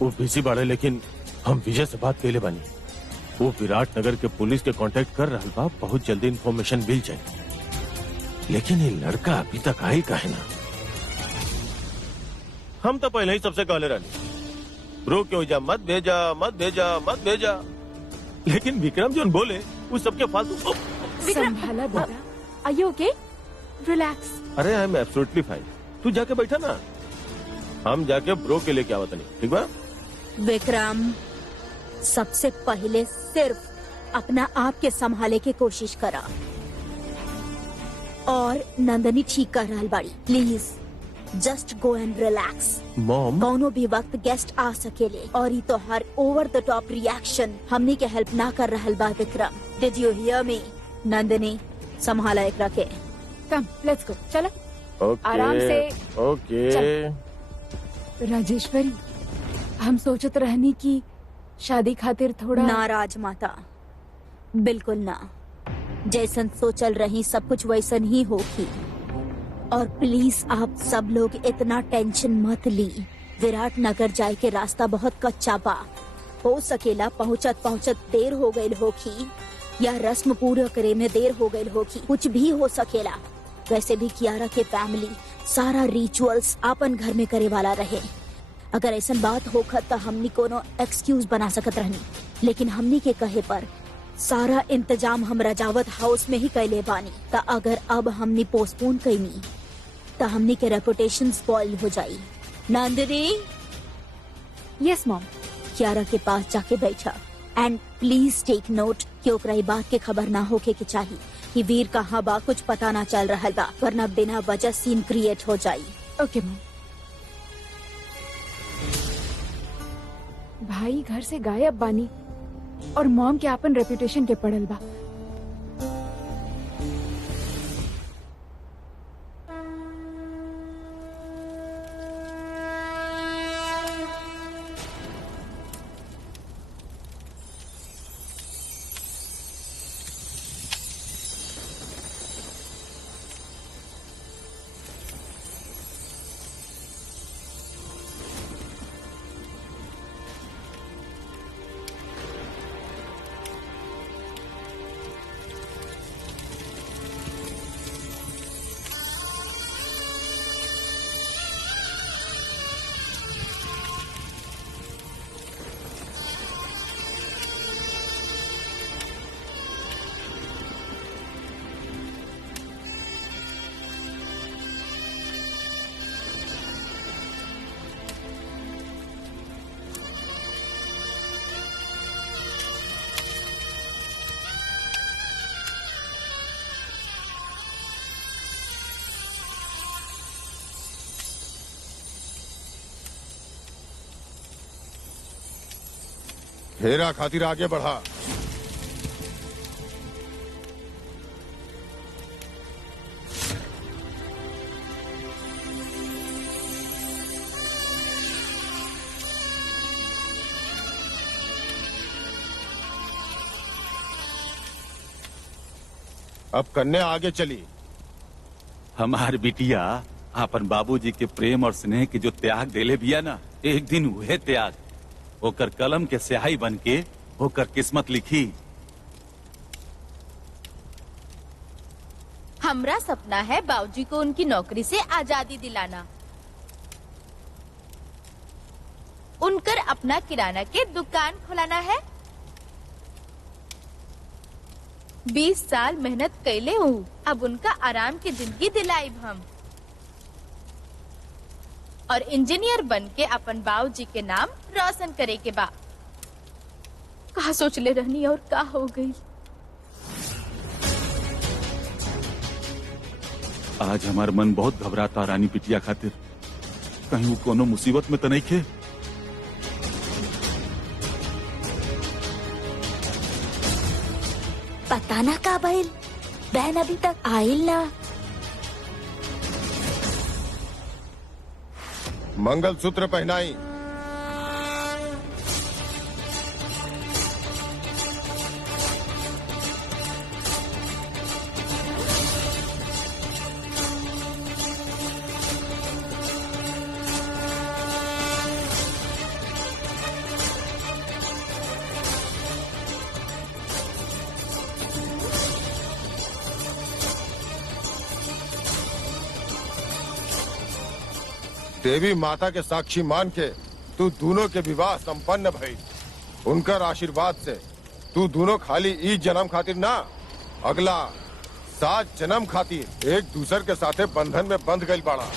वो बिजी बाड़े, लेकिन हम विजय से बात कैले बानी। वो विराट नगर के पुलिस के कांटेक्ट कर रहा बा, बहुत जल्दी इन्फॉर्मेशन मिल जाए। लेकिन ये लड़का अभी तक आई काहे ना? हम तो पहले ही सबसे कहले रहनी ब्रो क्यों जा, मत भेजा मत भेजा मत भेजा, लेकिन विक्रम जो बोले वो सबके फालतू। संभाला बेटा, आर यू ओके? रिलैक्स। अरे आई एम एब्सोल्युटली फाइन। तू जाके बैठा ना, हम जाके ब्रो के लिए क्या बतानी, ठीक बा? विक्रम, सबसे पहले सिर्फ अपना आप के संभाले की कोशिश करा। और नंदनी ठीक कर रहा बाड़ी, please just go and relax. Mom, कौनो भी वक्त गेस्ट आ सकेले और ये तो हर ओवर द टॉप रिएक्शन हमनी के हेल्प ना कर रहल बा। Vikram, did you hear me? Nandini, संभाला एकरा के। कम, लेट्स गो। चलो ओके आराम से। ओके। राजेश्वरी, हम सोचत रहनी कि शादी खातिर थोड़ा ना राजमाता, बिल्कुल ना। जैसन सोचल रही सब कुछ वैसन ही होगी। और प्लीज आप सब लोग इतना टेंशन मत ली। विराट नगर जाए के रास्ता बहुत कच्चा बा। हो सकेला पहुँचत पहुँचत देर हो गई होगी, या रस्म पूरा करे में देर हो गई होगी, कुछ भी हो सकेला। वैसे भी कियारा के फैमिली सारा रिचुअल्स अपन घर में करे वाला रहे। अगर ऐसा बात होखत तो हमनी कोनो एक्सक्यूज बना सकत रहनी, लेकिन हमनी के कहे पर सारा इंतजाम हम रजावत हाउस में ही कैले बानी। ता अगर अब हमनी पोस्टपोन कैनी तो हमनी के रेपुटेशन स्पॉइल हो जाई। Nandini, yes mom. कियारा के पास जाके बैठा एंड प्लीज टेक नोट कि ओकरा ई बात के खबर ना होके के चाहिए कि वीर कहाँ बा, कुछ पता ना चल रहा बा, वरना बिना वजह सीन क्रिएट हो जाई। ओके मॉम। भाई घर से गायब बानी और मॉम के अपन रेपुटेशन के पड़ल बा। हेरा खातिर आगे बढ़ा। अब कन्या आगे चली। हमार बिटिया अपन बाबूजी के प्रेम और स्नेह के जो त्याग देले बिया ना, एक दिन वह त्याग होकर कलम के स्याही बन के होकर किस्मत लिखी। हमरा सपना है बाबूजी को उनकी नौकरी से आजादी दिलाना। उनकर अपना किराना के दुकान खुलाना है। 20 साल मेहनत कैले हूँ, अब उनका आराम की जिंदगी दिलाइब हम। और इंजीनियर बन के अपन बाबूजी के नाम रोशन करे के बा। कहा सोच ले रहनी और का हो गई। आज हमार मन बहुत घबराता रानी बिटिया खातिर। कहीं वो कोनो मुसीबत में तो नहीं खे। पता ना का भइल, बहन अभी तक आइल ना। मंगलसूत्र पहनाई। देवी माता के साक्षी मान के तू दोनों के विवाह संपन्न भई। उनकर आशीर्वाद से तू दोनों खाली ई जन्म खातिर ना, अगला 7 जन्म खातिर एक दूसर के साथे बंधन में बंध गई बाड़ा।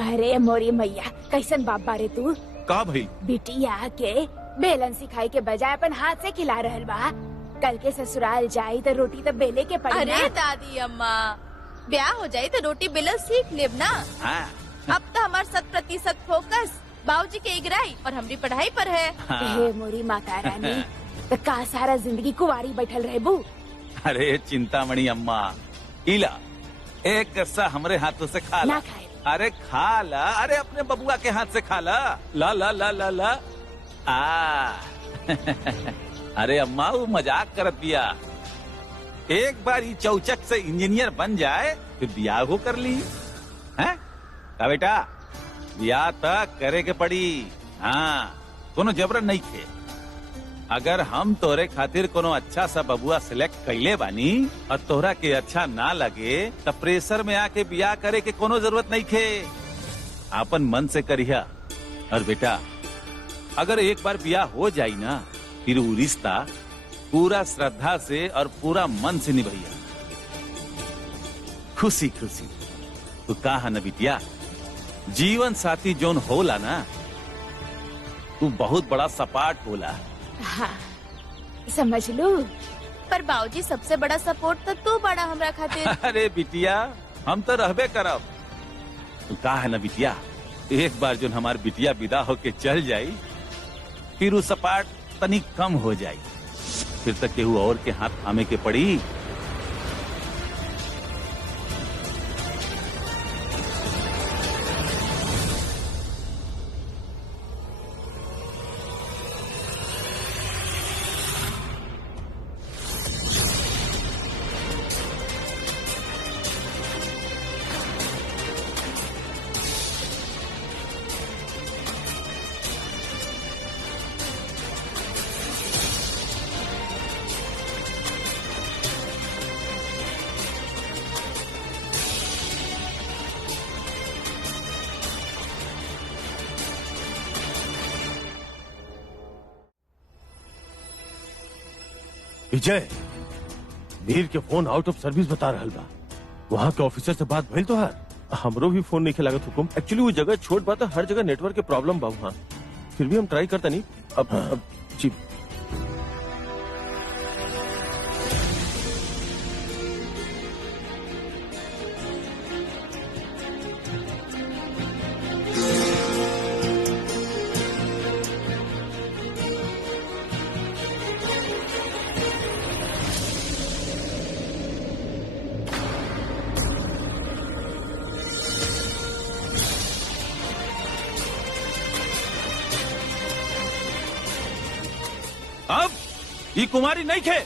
अरे मोरी मैया, कैसन बाप बारे तू। का भाई बिटिया के बेलन सिखाई के बजाय अपन हाथ से खिला रहल बा। कल के ससुराल जाई तो रोटी तो बेले के पड़ी ना। अरे दादी अम्मा, ब्याह हो जाए तो रोटी बेलल सीख लेब ना। हाँ। अब तो हमार 100% फोकस बाबूजी के इगराई और हमारी पढ़ाई पर है। हे मोरी माता रानी, तो का सारा जिंदगी कुंवारी बैठल रहे बू। अरे चिंतामणि अम्मा, इला एक कस्सा हमरे हाथों से खा ला। ना खाए। अरे खा ला, अरे अपने बबुआ के हाथ से खा ला। ला ला ला ला ला। अरे अम्मा वो मजाक कर दिया। एक बार ये चौचक से इंजीनियर बन जाए फिर ब्याह हो कर ली है का बेटा। ब्याह तक करे के पड़ी। हाँ, कोनो जबरन नहीं खे। अगर हम तोरे खातिर कोनो अच्छा सा बबुआ सिलेक्ट कैले बानी और तोहरा के अच्छा ना लगे तब प्रेशर में आके ब्याह करे के कोनो जरूरत नहीं खे। आपन मन से करिया। और बेटा अगर एक बार ब्याह हो जाई ना फिर वो रिश्ता पूरा श्रद्धा से और पूरा मन से निभैया। खुशी खुशी। तो कहा न बिटिया, जीवन साथी जोन होला ना तू बहुत बड़ा सपाट होला। हाँ, समझ लो। पर बाबूजी सबसे बड़ा सपोर्ट तो तू बड़ा हमरा खातिर। अरे बिटिया हम तो रहबे करब। तो कहा है ना बिटिया, एक बार जो हमार बिटिया विदा होके चल जाई फिर वो सपाट तनिक कम हो जाई। फिर तक केहू और के हाथ थामे के पड़ी। विजय, वीर के फोन आउट ऑफ सर्विस बता रहल बा। वहाँ के ऑफिसर से बात भइल तोहार? हमरो भी फोन नहीं लागत हुकुम। एक्चुअली वो जगह छोट बात है, हर जगह नेटवर्क के प्रॉब्लम बा वहाँ। फिर भी हम ट्राई करता नहीं। अब जी ये कुमारी नहीं खे,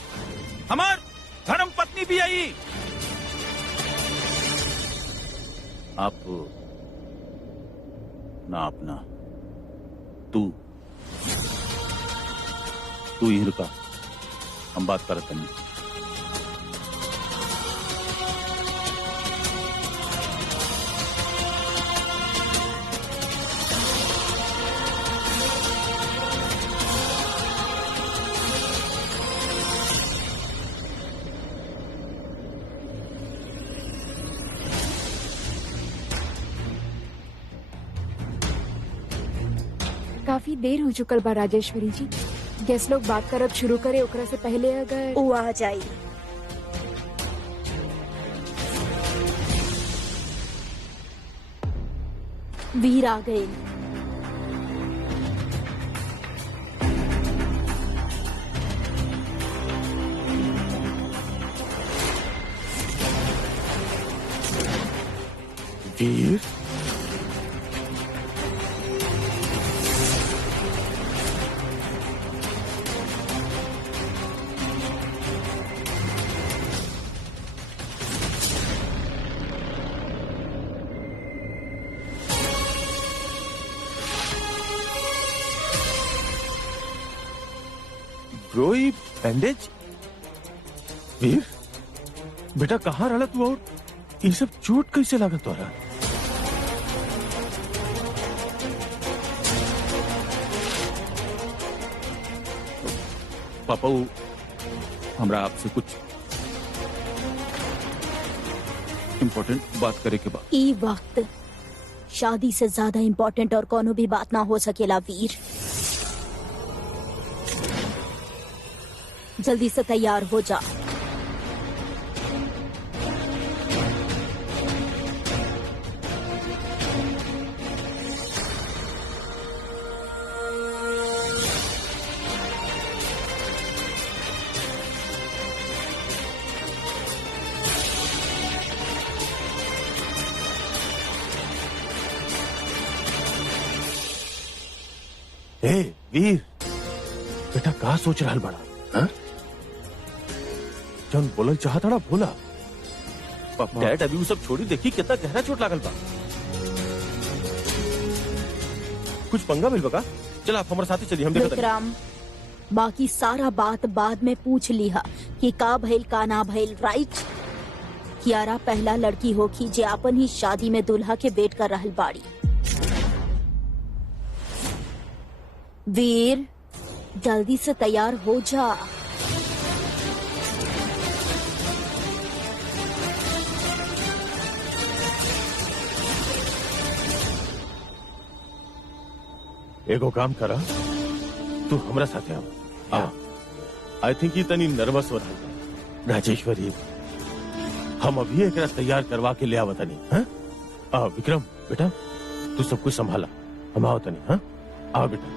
हमार धर्म पत्नी भी आई। आप ना अपना तू यहीं रुका, हम बात करते नहीं। काफी देर हो चुकल बा राजेश्वरी जी। गेस्ट लोग बात करब शुरू करे ओकरा से पहले अगर वो आ जाई। वीर आ गए। वीर, ब्रोई बैंडेज। वीर बेटा कहाँ रहा तू और ये सब चोट कैसे लगा तोरा? पापा हमरा आपसे कुछ इम्पोर्टेंट बात करे के बाद। ई वक्त शादी से ज्यादा इम्पोर्टेंट और कोनो भी बात ना हो सकेला वीर। जल्दी से तैयार हो जा। ए वीर बेटा का सोच रहा बड़ा? हाँ? जौन बोलल चाहता ना बोला। डैड अभी वो सब छोड़ी, देखी कितना गहरा चोट लागल बा। कुछ पंगा मिल बका? चल आप हमारे साथ ही चलिए, हम देखते हैं। विक्रम, बाकी सारा बात बाद में पूछ लिहा कि का भइल का ना भइल, राइट? कियारा पहला लड़की होखी जे अपन ही शादी में दुल्हा के वेट कर रहल बाड़ी। वीर जल्दी से तैयार हो जा। एगो काम करा, तू हमरा साथे आओ। आई थिंक ये तनी नर्वस हो रहा। राजेश्वरी, हम अभी एकरा तैयार करवा के ले आवत तनी। हाँ विक्रम बेटा तू सब कुछ संभाला, हम आओ तनी। हाँ आओ बेटा।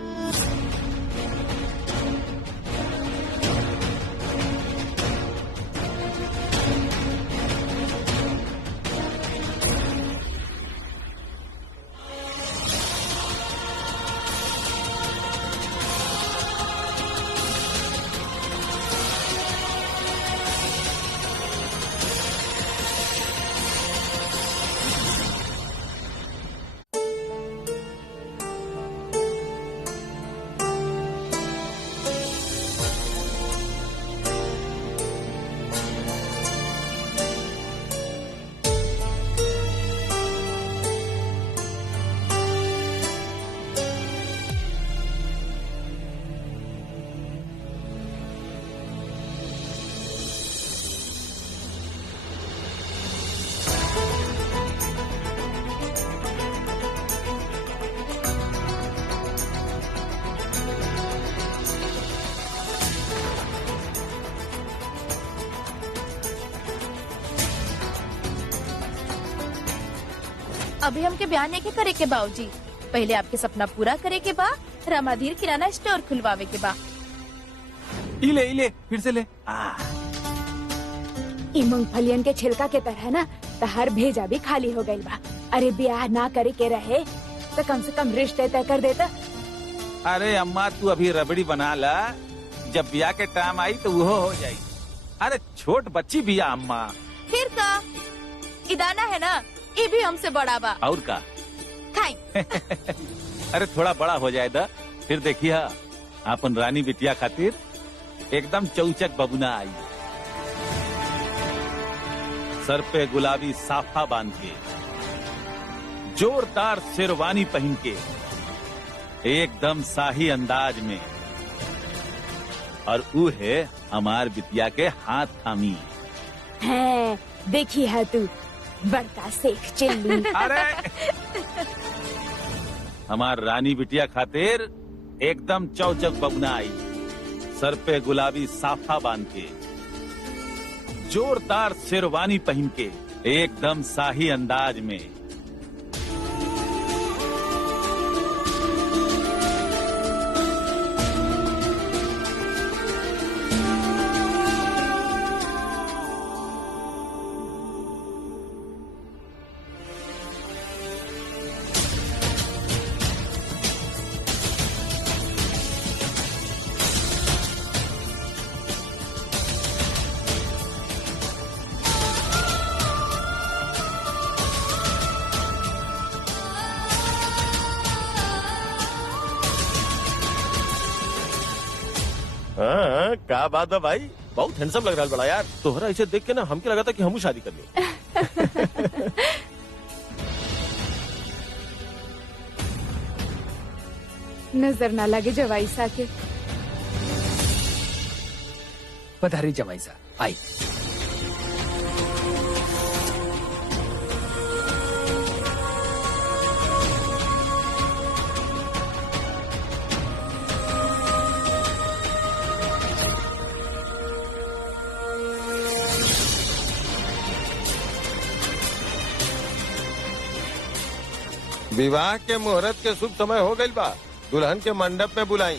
अभी हमके बयान नहीं करे के बाबूजी, पहले आपके सपना पूरा करे के बा, रामाधीर किराना स्टोर खुलवावे के बा। इले फिर से ले। ई मूंगफलियन के छिलका के तरह ना तहर भेजा भी खाली हो गई बा। अरे ब्याह ना करे के रहे तो कम से कम रिश्ते तय कर देता। अरे अम्मा तू अभी रबड़ी बना ला, जब बिया के टाइम आई तो वो हो जाई। अरे छोट बच्ची बिया अम्मा। फिर का इदाना है ना, ये भी हमसे बड़ा बा। और का खाई। अरे थोड़ा बड़ा हो जाए दा, फिर देखिए अपन रानी बिटिया खातिर एकदम चौचक बबुना आई। सर पे गुलाबी साफा बांध के, जोरदार शेरवानी पहन के, एकदम शाही अंदाज में, और वो है हमार बिटिया के हाथ थामी। है देखी है तू बड़का शेख चिल्ली। अरे हमार रानी बिटिया खातिर एकदम चौचक बबुना आई। सर पे गुलाबी साफा बांध के, जोरदार शेरवानी पहन के, एकदम शाही अंदाज में। हाँ, क्या बात है भाई, बहुत हैंडसम लग रहा है बड़ा यार। तोहरा इसे देख के ना हमके लगा था कि हमू शादी कर ले। नजर ना लगे जवाई सा के। पधारी जमाई सा आई। विवाह के मुहूर्त के शुभ समय हो गई बा, दुल्हन के मंडप में बुलाई।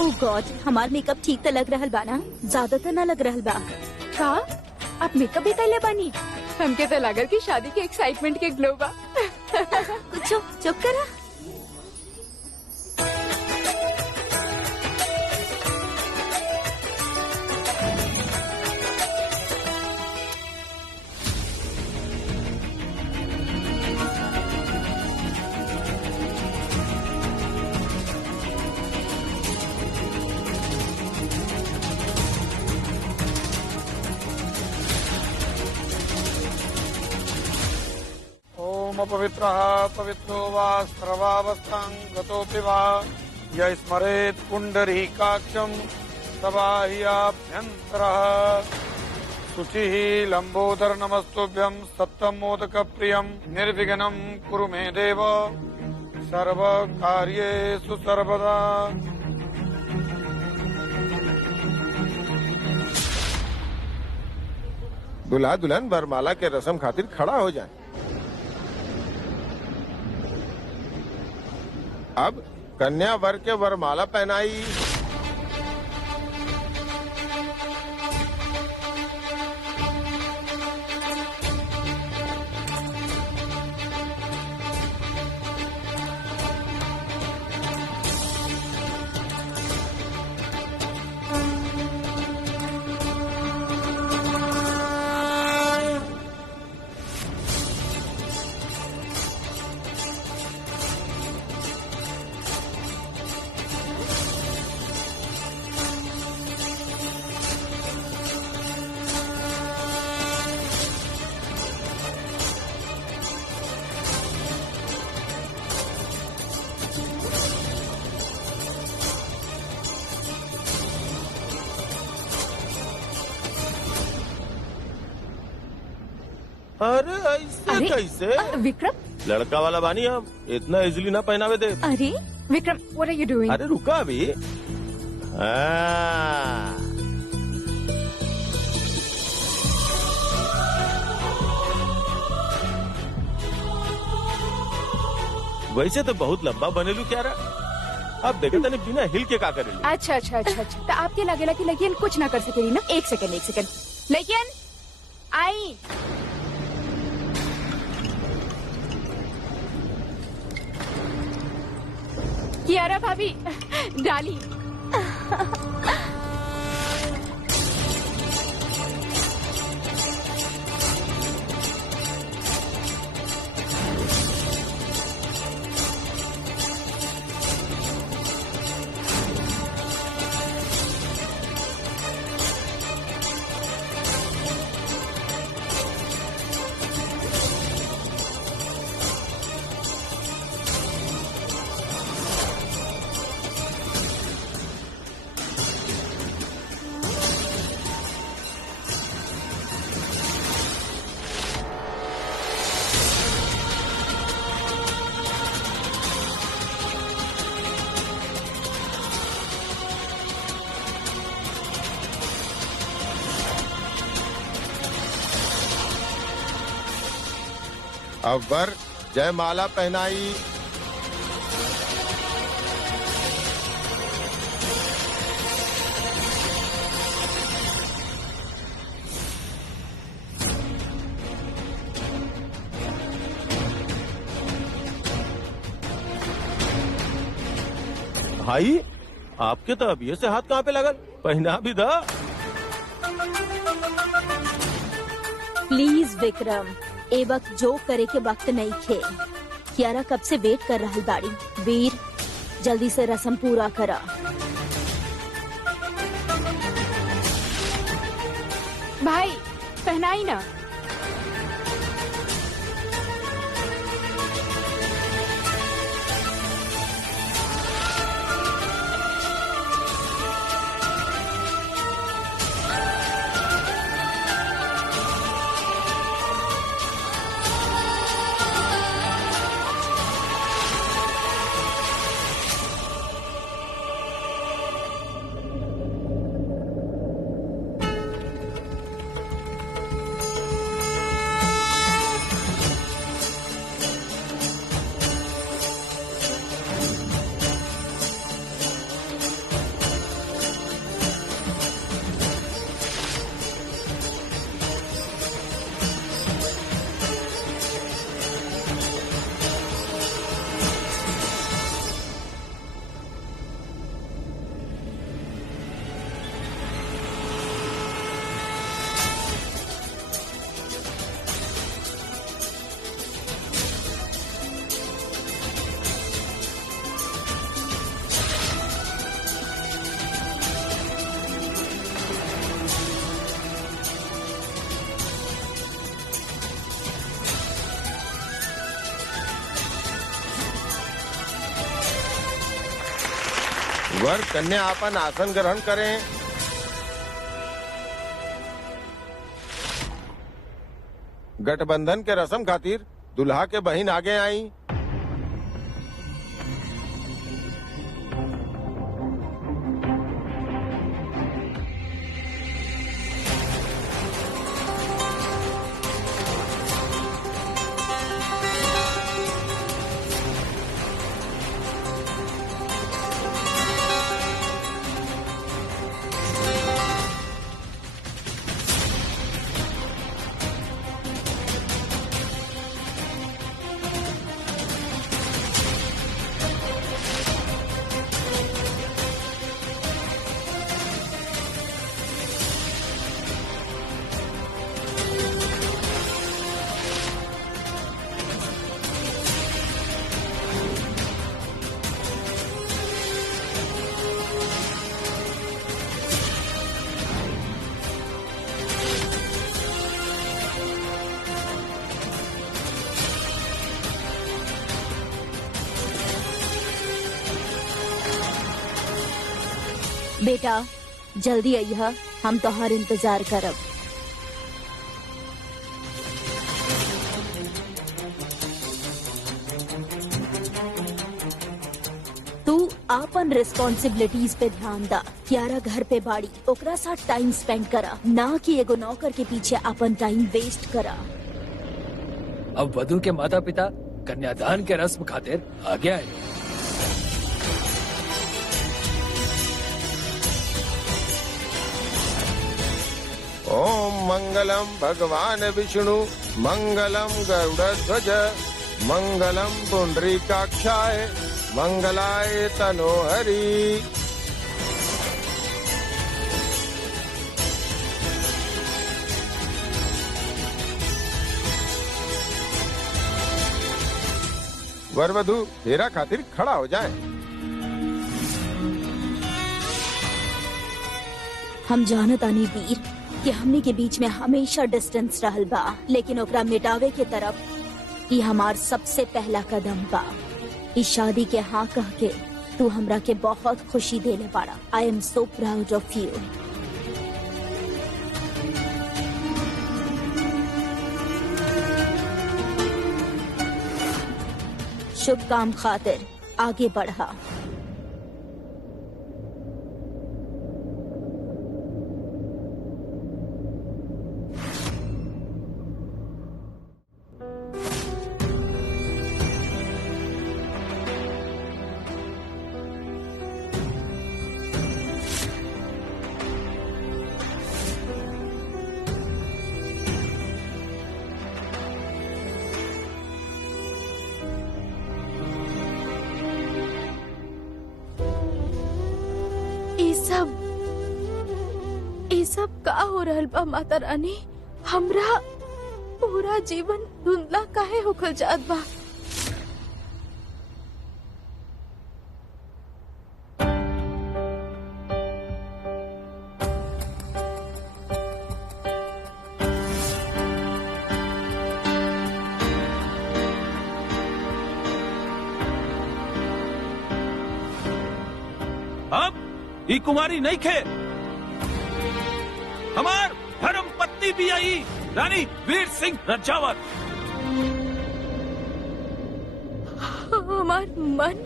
ओ गॉड, हमार मेकअप ठीक तो लग रहल बा ना? ज्यादा तो ना लग रहल बा। का आप मेकअप भी कैले बानी? हमके तो लागल कि शादी के एक्साइटमेंट के ग्लो बा। कुछ चुप करा। पवित्रः पवित्रो वा सर्वावस्थां गतोऽपि वा य स्मरेत् पुण्डरीकाक्षं सबाह्याभ्यन्तरः शुचिः लम्बोदर नमस्तुभ्यं सत्तं मोदकप्रियं निर्विघ्नं कुरु मे देव सर्वकार्येषु सर्वदा। दुल्हा दुल्हन वरमाला के रस्म खातिर खड़ा हो जाए। अब कन्या वर के वरमाला पहनाई। अरे ऐसे अरे, कैसे? विक्रम, लड़का वाला बानी हम, इतना इजीली ना पहनावे दे। अरे Vikram, what are you doing? अरे रुका अभी। हाँ। वैसे तो बहुत लंबा बनेलू क्या रहा? अब देखा तने बिना हिल के का करे। अच्छा अच्छा अच्छा अच्छा तो आपके लगेला कि लेकिन कुछ ना कर सकेली ना। एक सेकंड लेकिन आई कियारा भाभी डाली। अब वर जयमाला पहनाई। भाई आपके तो अभी से हाथ कहाँ पे लगल, पहना भी था। प्लीज विक्रम, ए वक्त जो करे के वक्त नहीं खे। कियारा कब से वेट कर रहा बाड़ी। वीर जल्दी से रस्म पूरा करा। भाई पहनाई ना। वर कन्या अपन आसन ग्रहण करें। गठबंधन के रस्म खातिर दुल्हा के बहिन आगे आई। बेटा जल्दी अइहा, हम तोहार इंतजार करब। तू आपन रिस्पॉन्सिबिलिटीज पे ध्यान दा। कियारा घर पे बाड़ी, ओकरा साथ टाइम स्पेंड करा, ना कि एगो नौकर के पीछे अपन टाइम वेस्ट करा। अब वधु के माता पिता कन्यादान के रस्म खातिर आ गया है। मंगलम भगवान विष्णु मंगलम गरुड़ध्वज मंगलम पुंडरीकाक्षाय मंगलाय तनोहरि। वर वधु फेरा खातिर खड़ा हो जाए। हम जानत आनी वीर कि हमने के बीच में हमेशा डिस्टेंस रहल बा, लेकिन ओकरा मिटावे के तरफ ये हमार सबसे पहला कदम बा। इस शादी के हाँ कह के तू हमरा के बहुत खुशी देले बाड़ा। I am so proud of you. शुभ काम खातिर आगे बढ़ा। ये सब का हो रहल बा माता रानी? हमरा पूरा जीवन धुंधला काहे होखल जात बा? अब ये कुमारी नहीं खे, हमार धर्म पत्नी भी आई, रानी वीर सिंह रजावत। हमार मन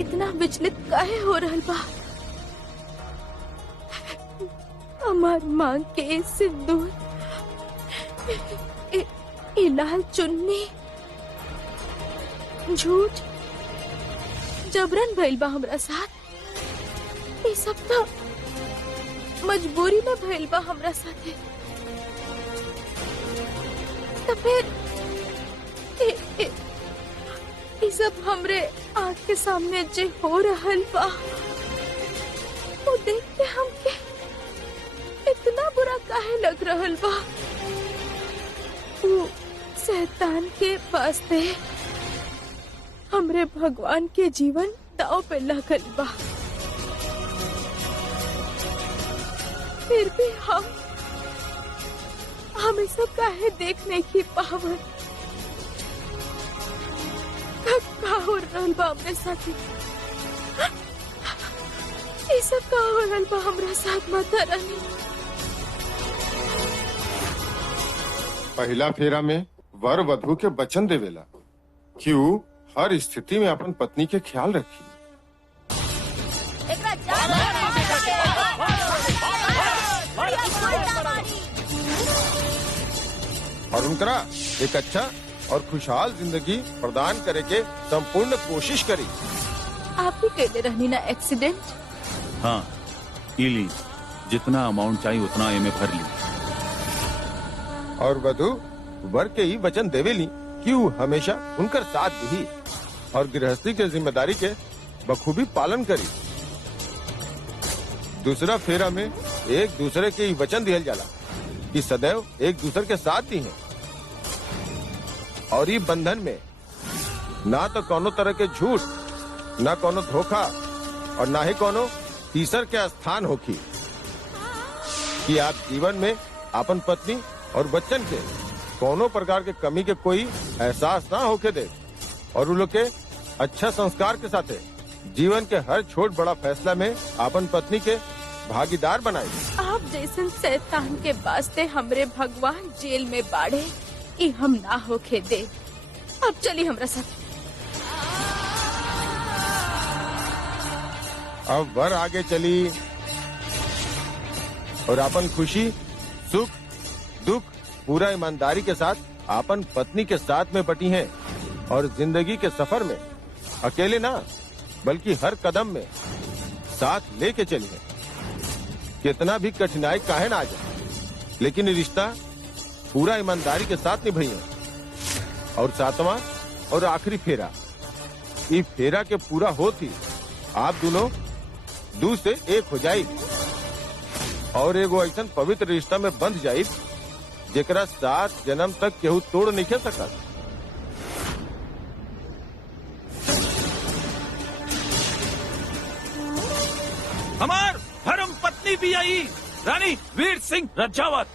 इतना विचलित काहे हो रहल बा? हमार मांग के सिंदूर, ई लाल चुन्नी झूठ जबरन भइल बा हमरा साथ। ये सब तो मजबूरी में भइल बा हमरा साथे। तो फिर ये सब हमरे आँख के सामने जे हो रहल बा, वो देख के हमके इतना बुरा काहे लग रहल बा? वो शैतान के वास्ते हमरे भगवान के जीवन दांव पे लगल बा। फिर भी हम सब काहे देखने की पावन का हो रहल बा हमरे साथ? ये सब का हो रहल बा हमरा साथ माता रानी? पहला फेरा में वर वधु के वचन देवेला कि ऊ हर स्थिति में अपन पत्नी के ख्याल रखी। और उनकरा एक अच्छा और खुशहाल जिंदगी प्रदान करे के संपूर्ण कोशिश करी। आप भी कहते रहनी ना एक्सीडेंट? हाँ, इली जितना अमाउंट चाहिए उतना एमे भर ली। और वधु वर के ही वचन देवेली कि वो हमेशा उनकर साथ दी और गृहस्थी के जिम्मेदारी के बखूबी पालन करी। दूसरा फेरा में एक दूसरे के ही वचन दिया जाला कि सदैव एक दूसरे के साथ ही हैं और ये बंधन में ना तो कोनो तरह के झूठ, ना कोनो धोखा और ना ही कोनो तीसर के स्थान होखी कि आप जीवन में अपन पत्नी और बच्चन के कोनो प्रकार के कमी के कोई एहसास ना होके दे और उन लोग के अच्छा संस्कार के साथ जीवन के हर छोट बड़ा फैसला में अपन पत्नी के भागीदार बनाए। आप जैसन शैतान के वास्ते हमरे भगवान जेल में बाढ़े, ये हम ना होके दे। अब चली हमरा साथ। अब वर आगे चली और अपन खुशी, सुख, दुख पूरा ईमानदारी के साथ अपन पत्नी के साथ में बटी हैं और जिंदगी के सफर में अकेले ना बल्कि हर कदम में साथ लेके चली हैं। कितना भी कठिनाई काहे ना आ जाए, लेकिन ये रिश्ता पूरा ईमानदारी के साथ निभाइए। और सातवां और आखिरी फेरा, ये फेरा के पूरा होती आप दोनों दू से एक हो जाये और एगो ऐसा पवित्र रिश्ता में बंध जाये जेकरा 7 जन्म तक केहू तोड़ नहीं खे सकत। हमार धर्म पत्नी भी आई, रानी वीर सिंह रजावत।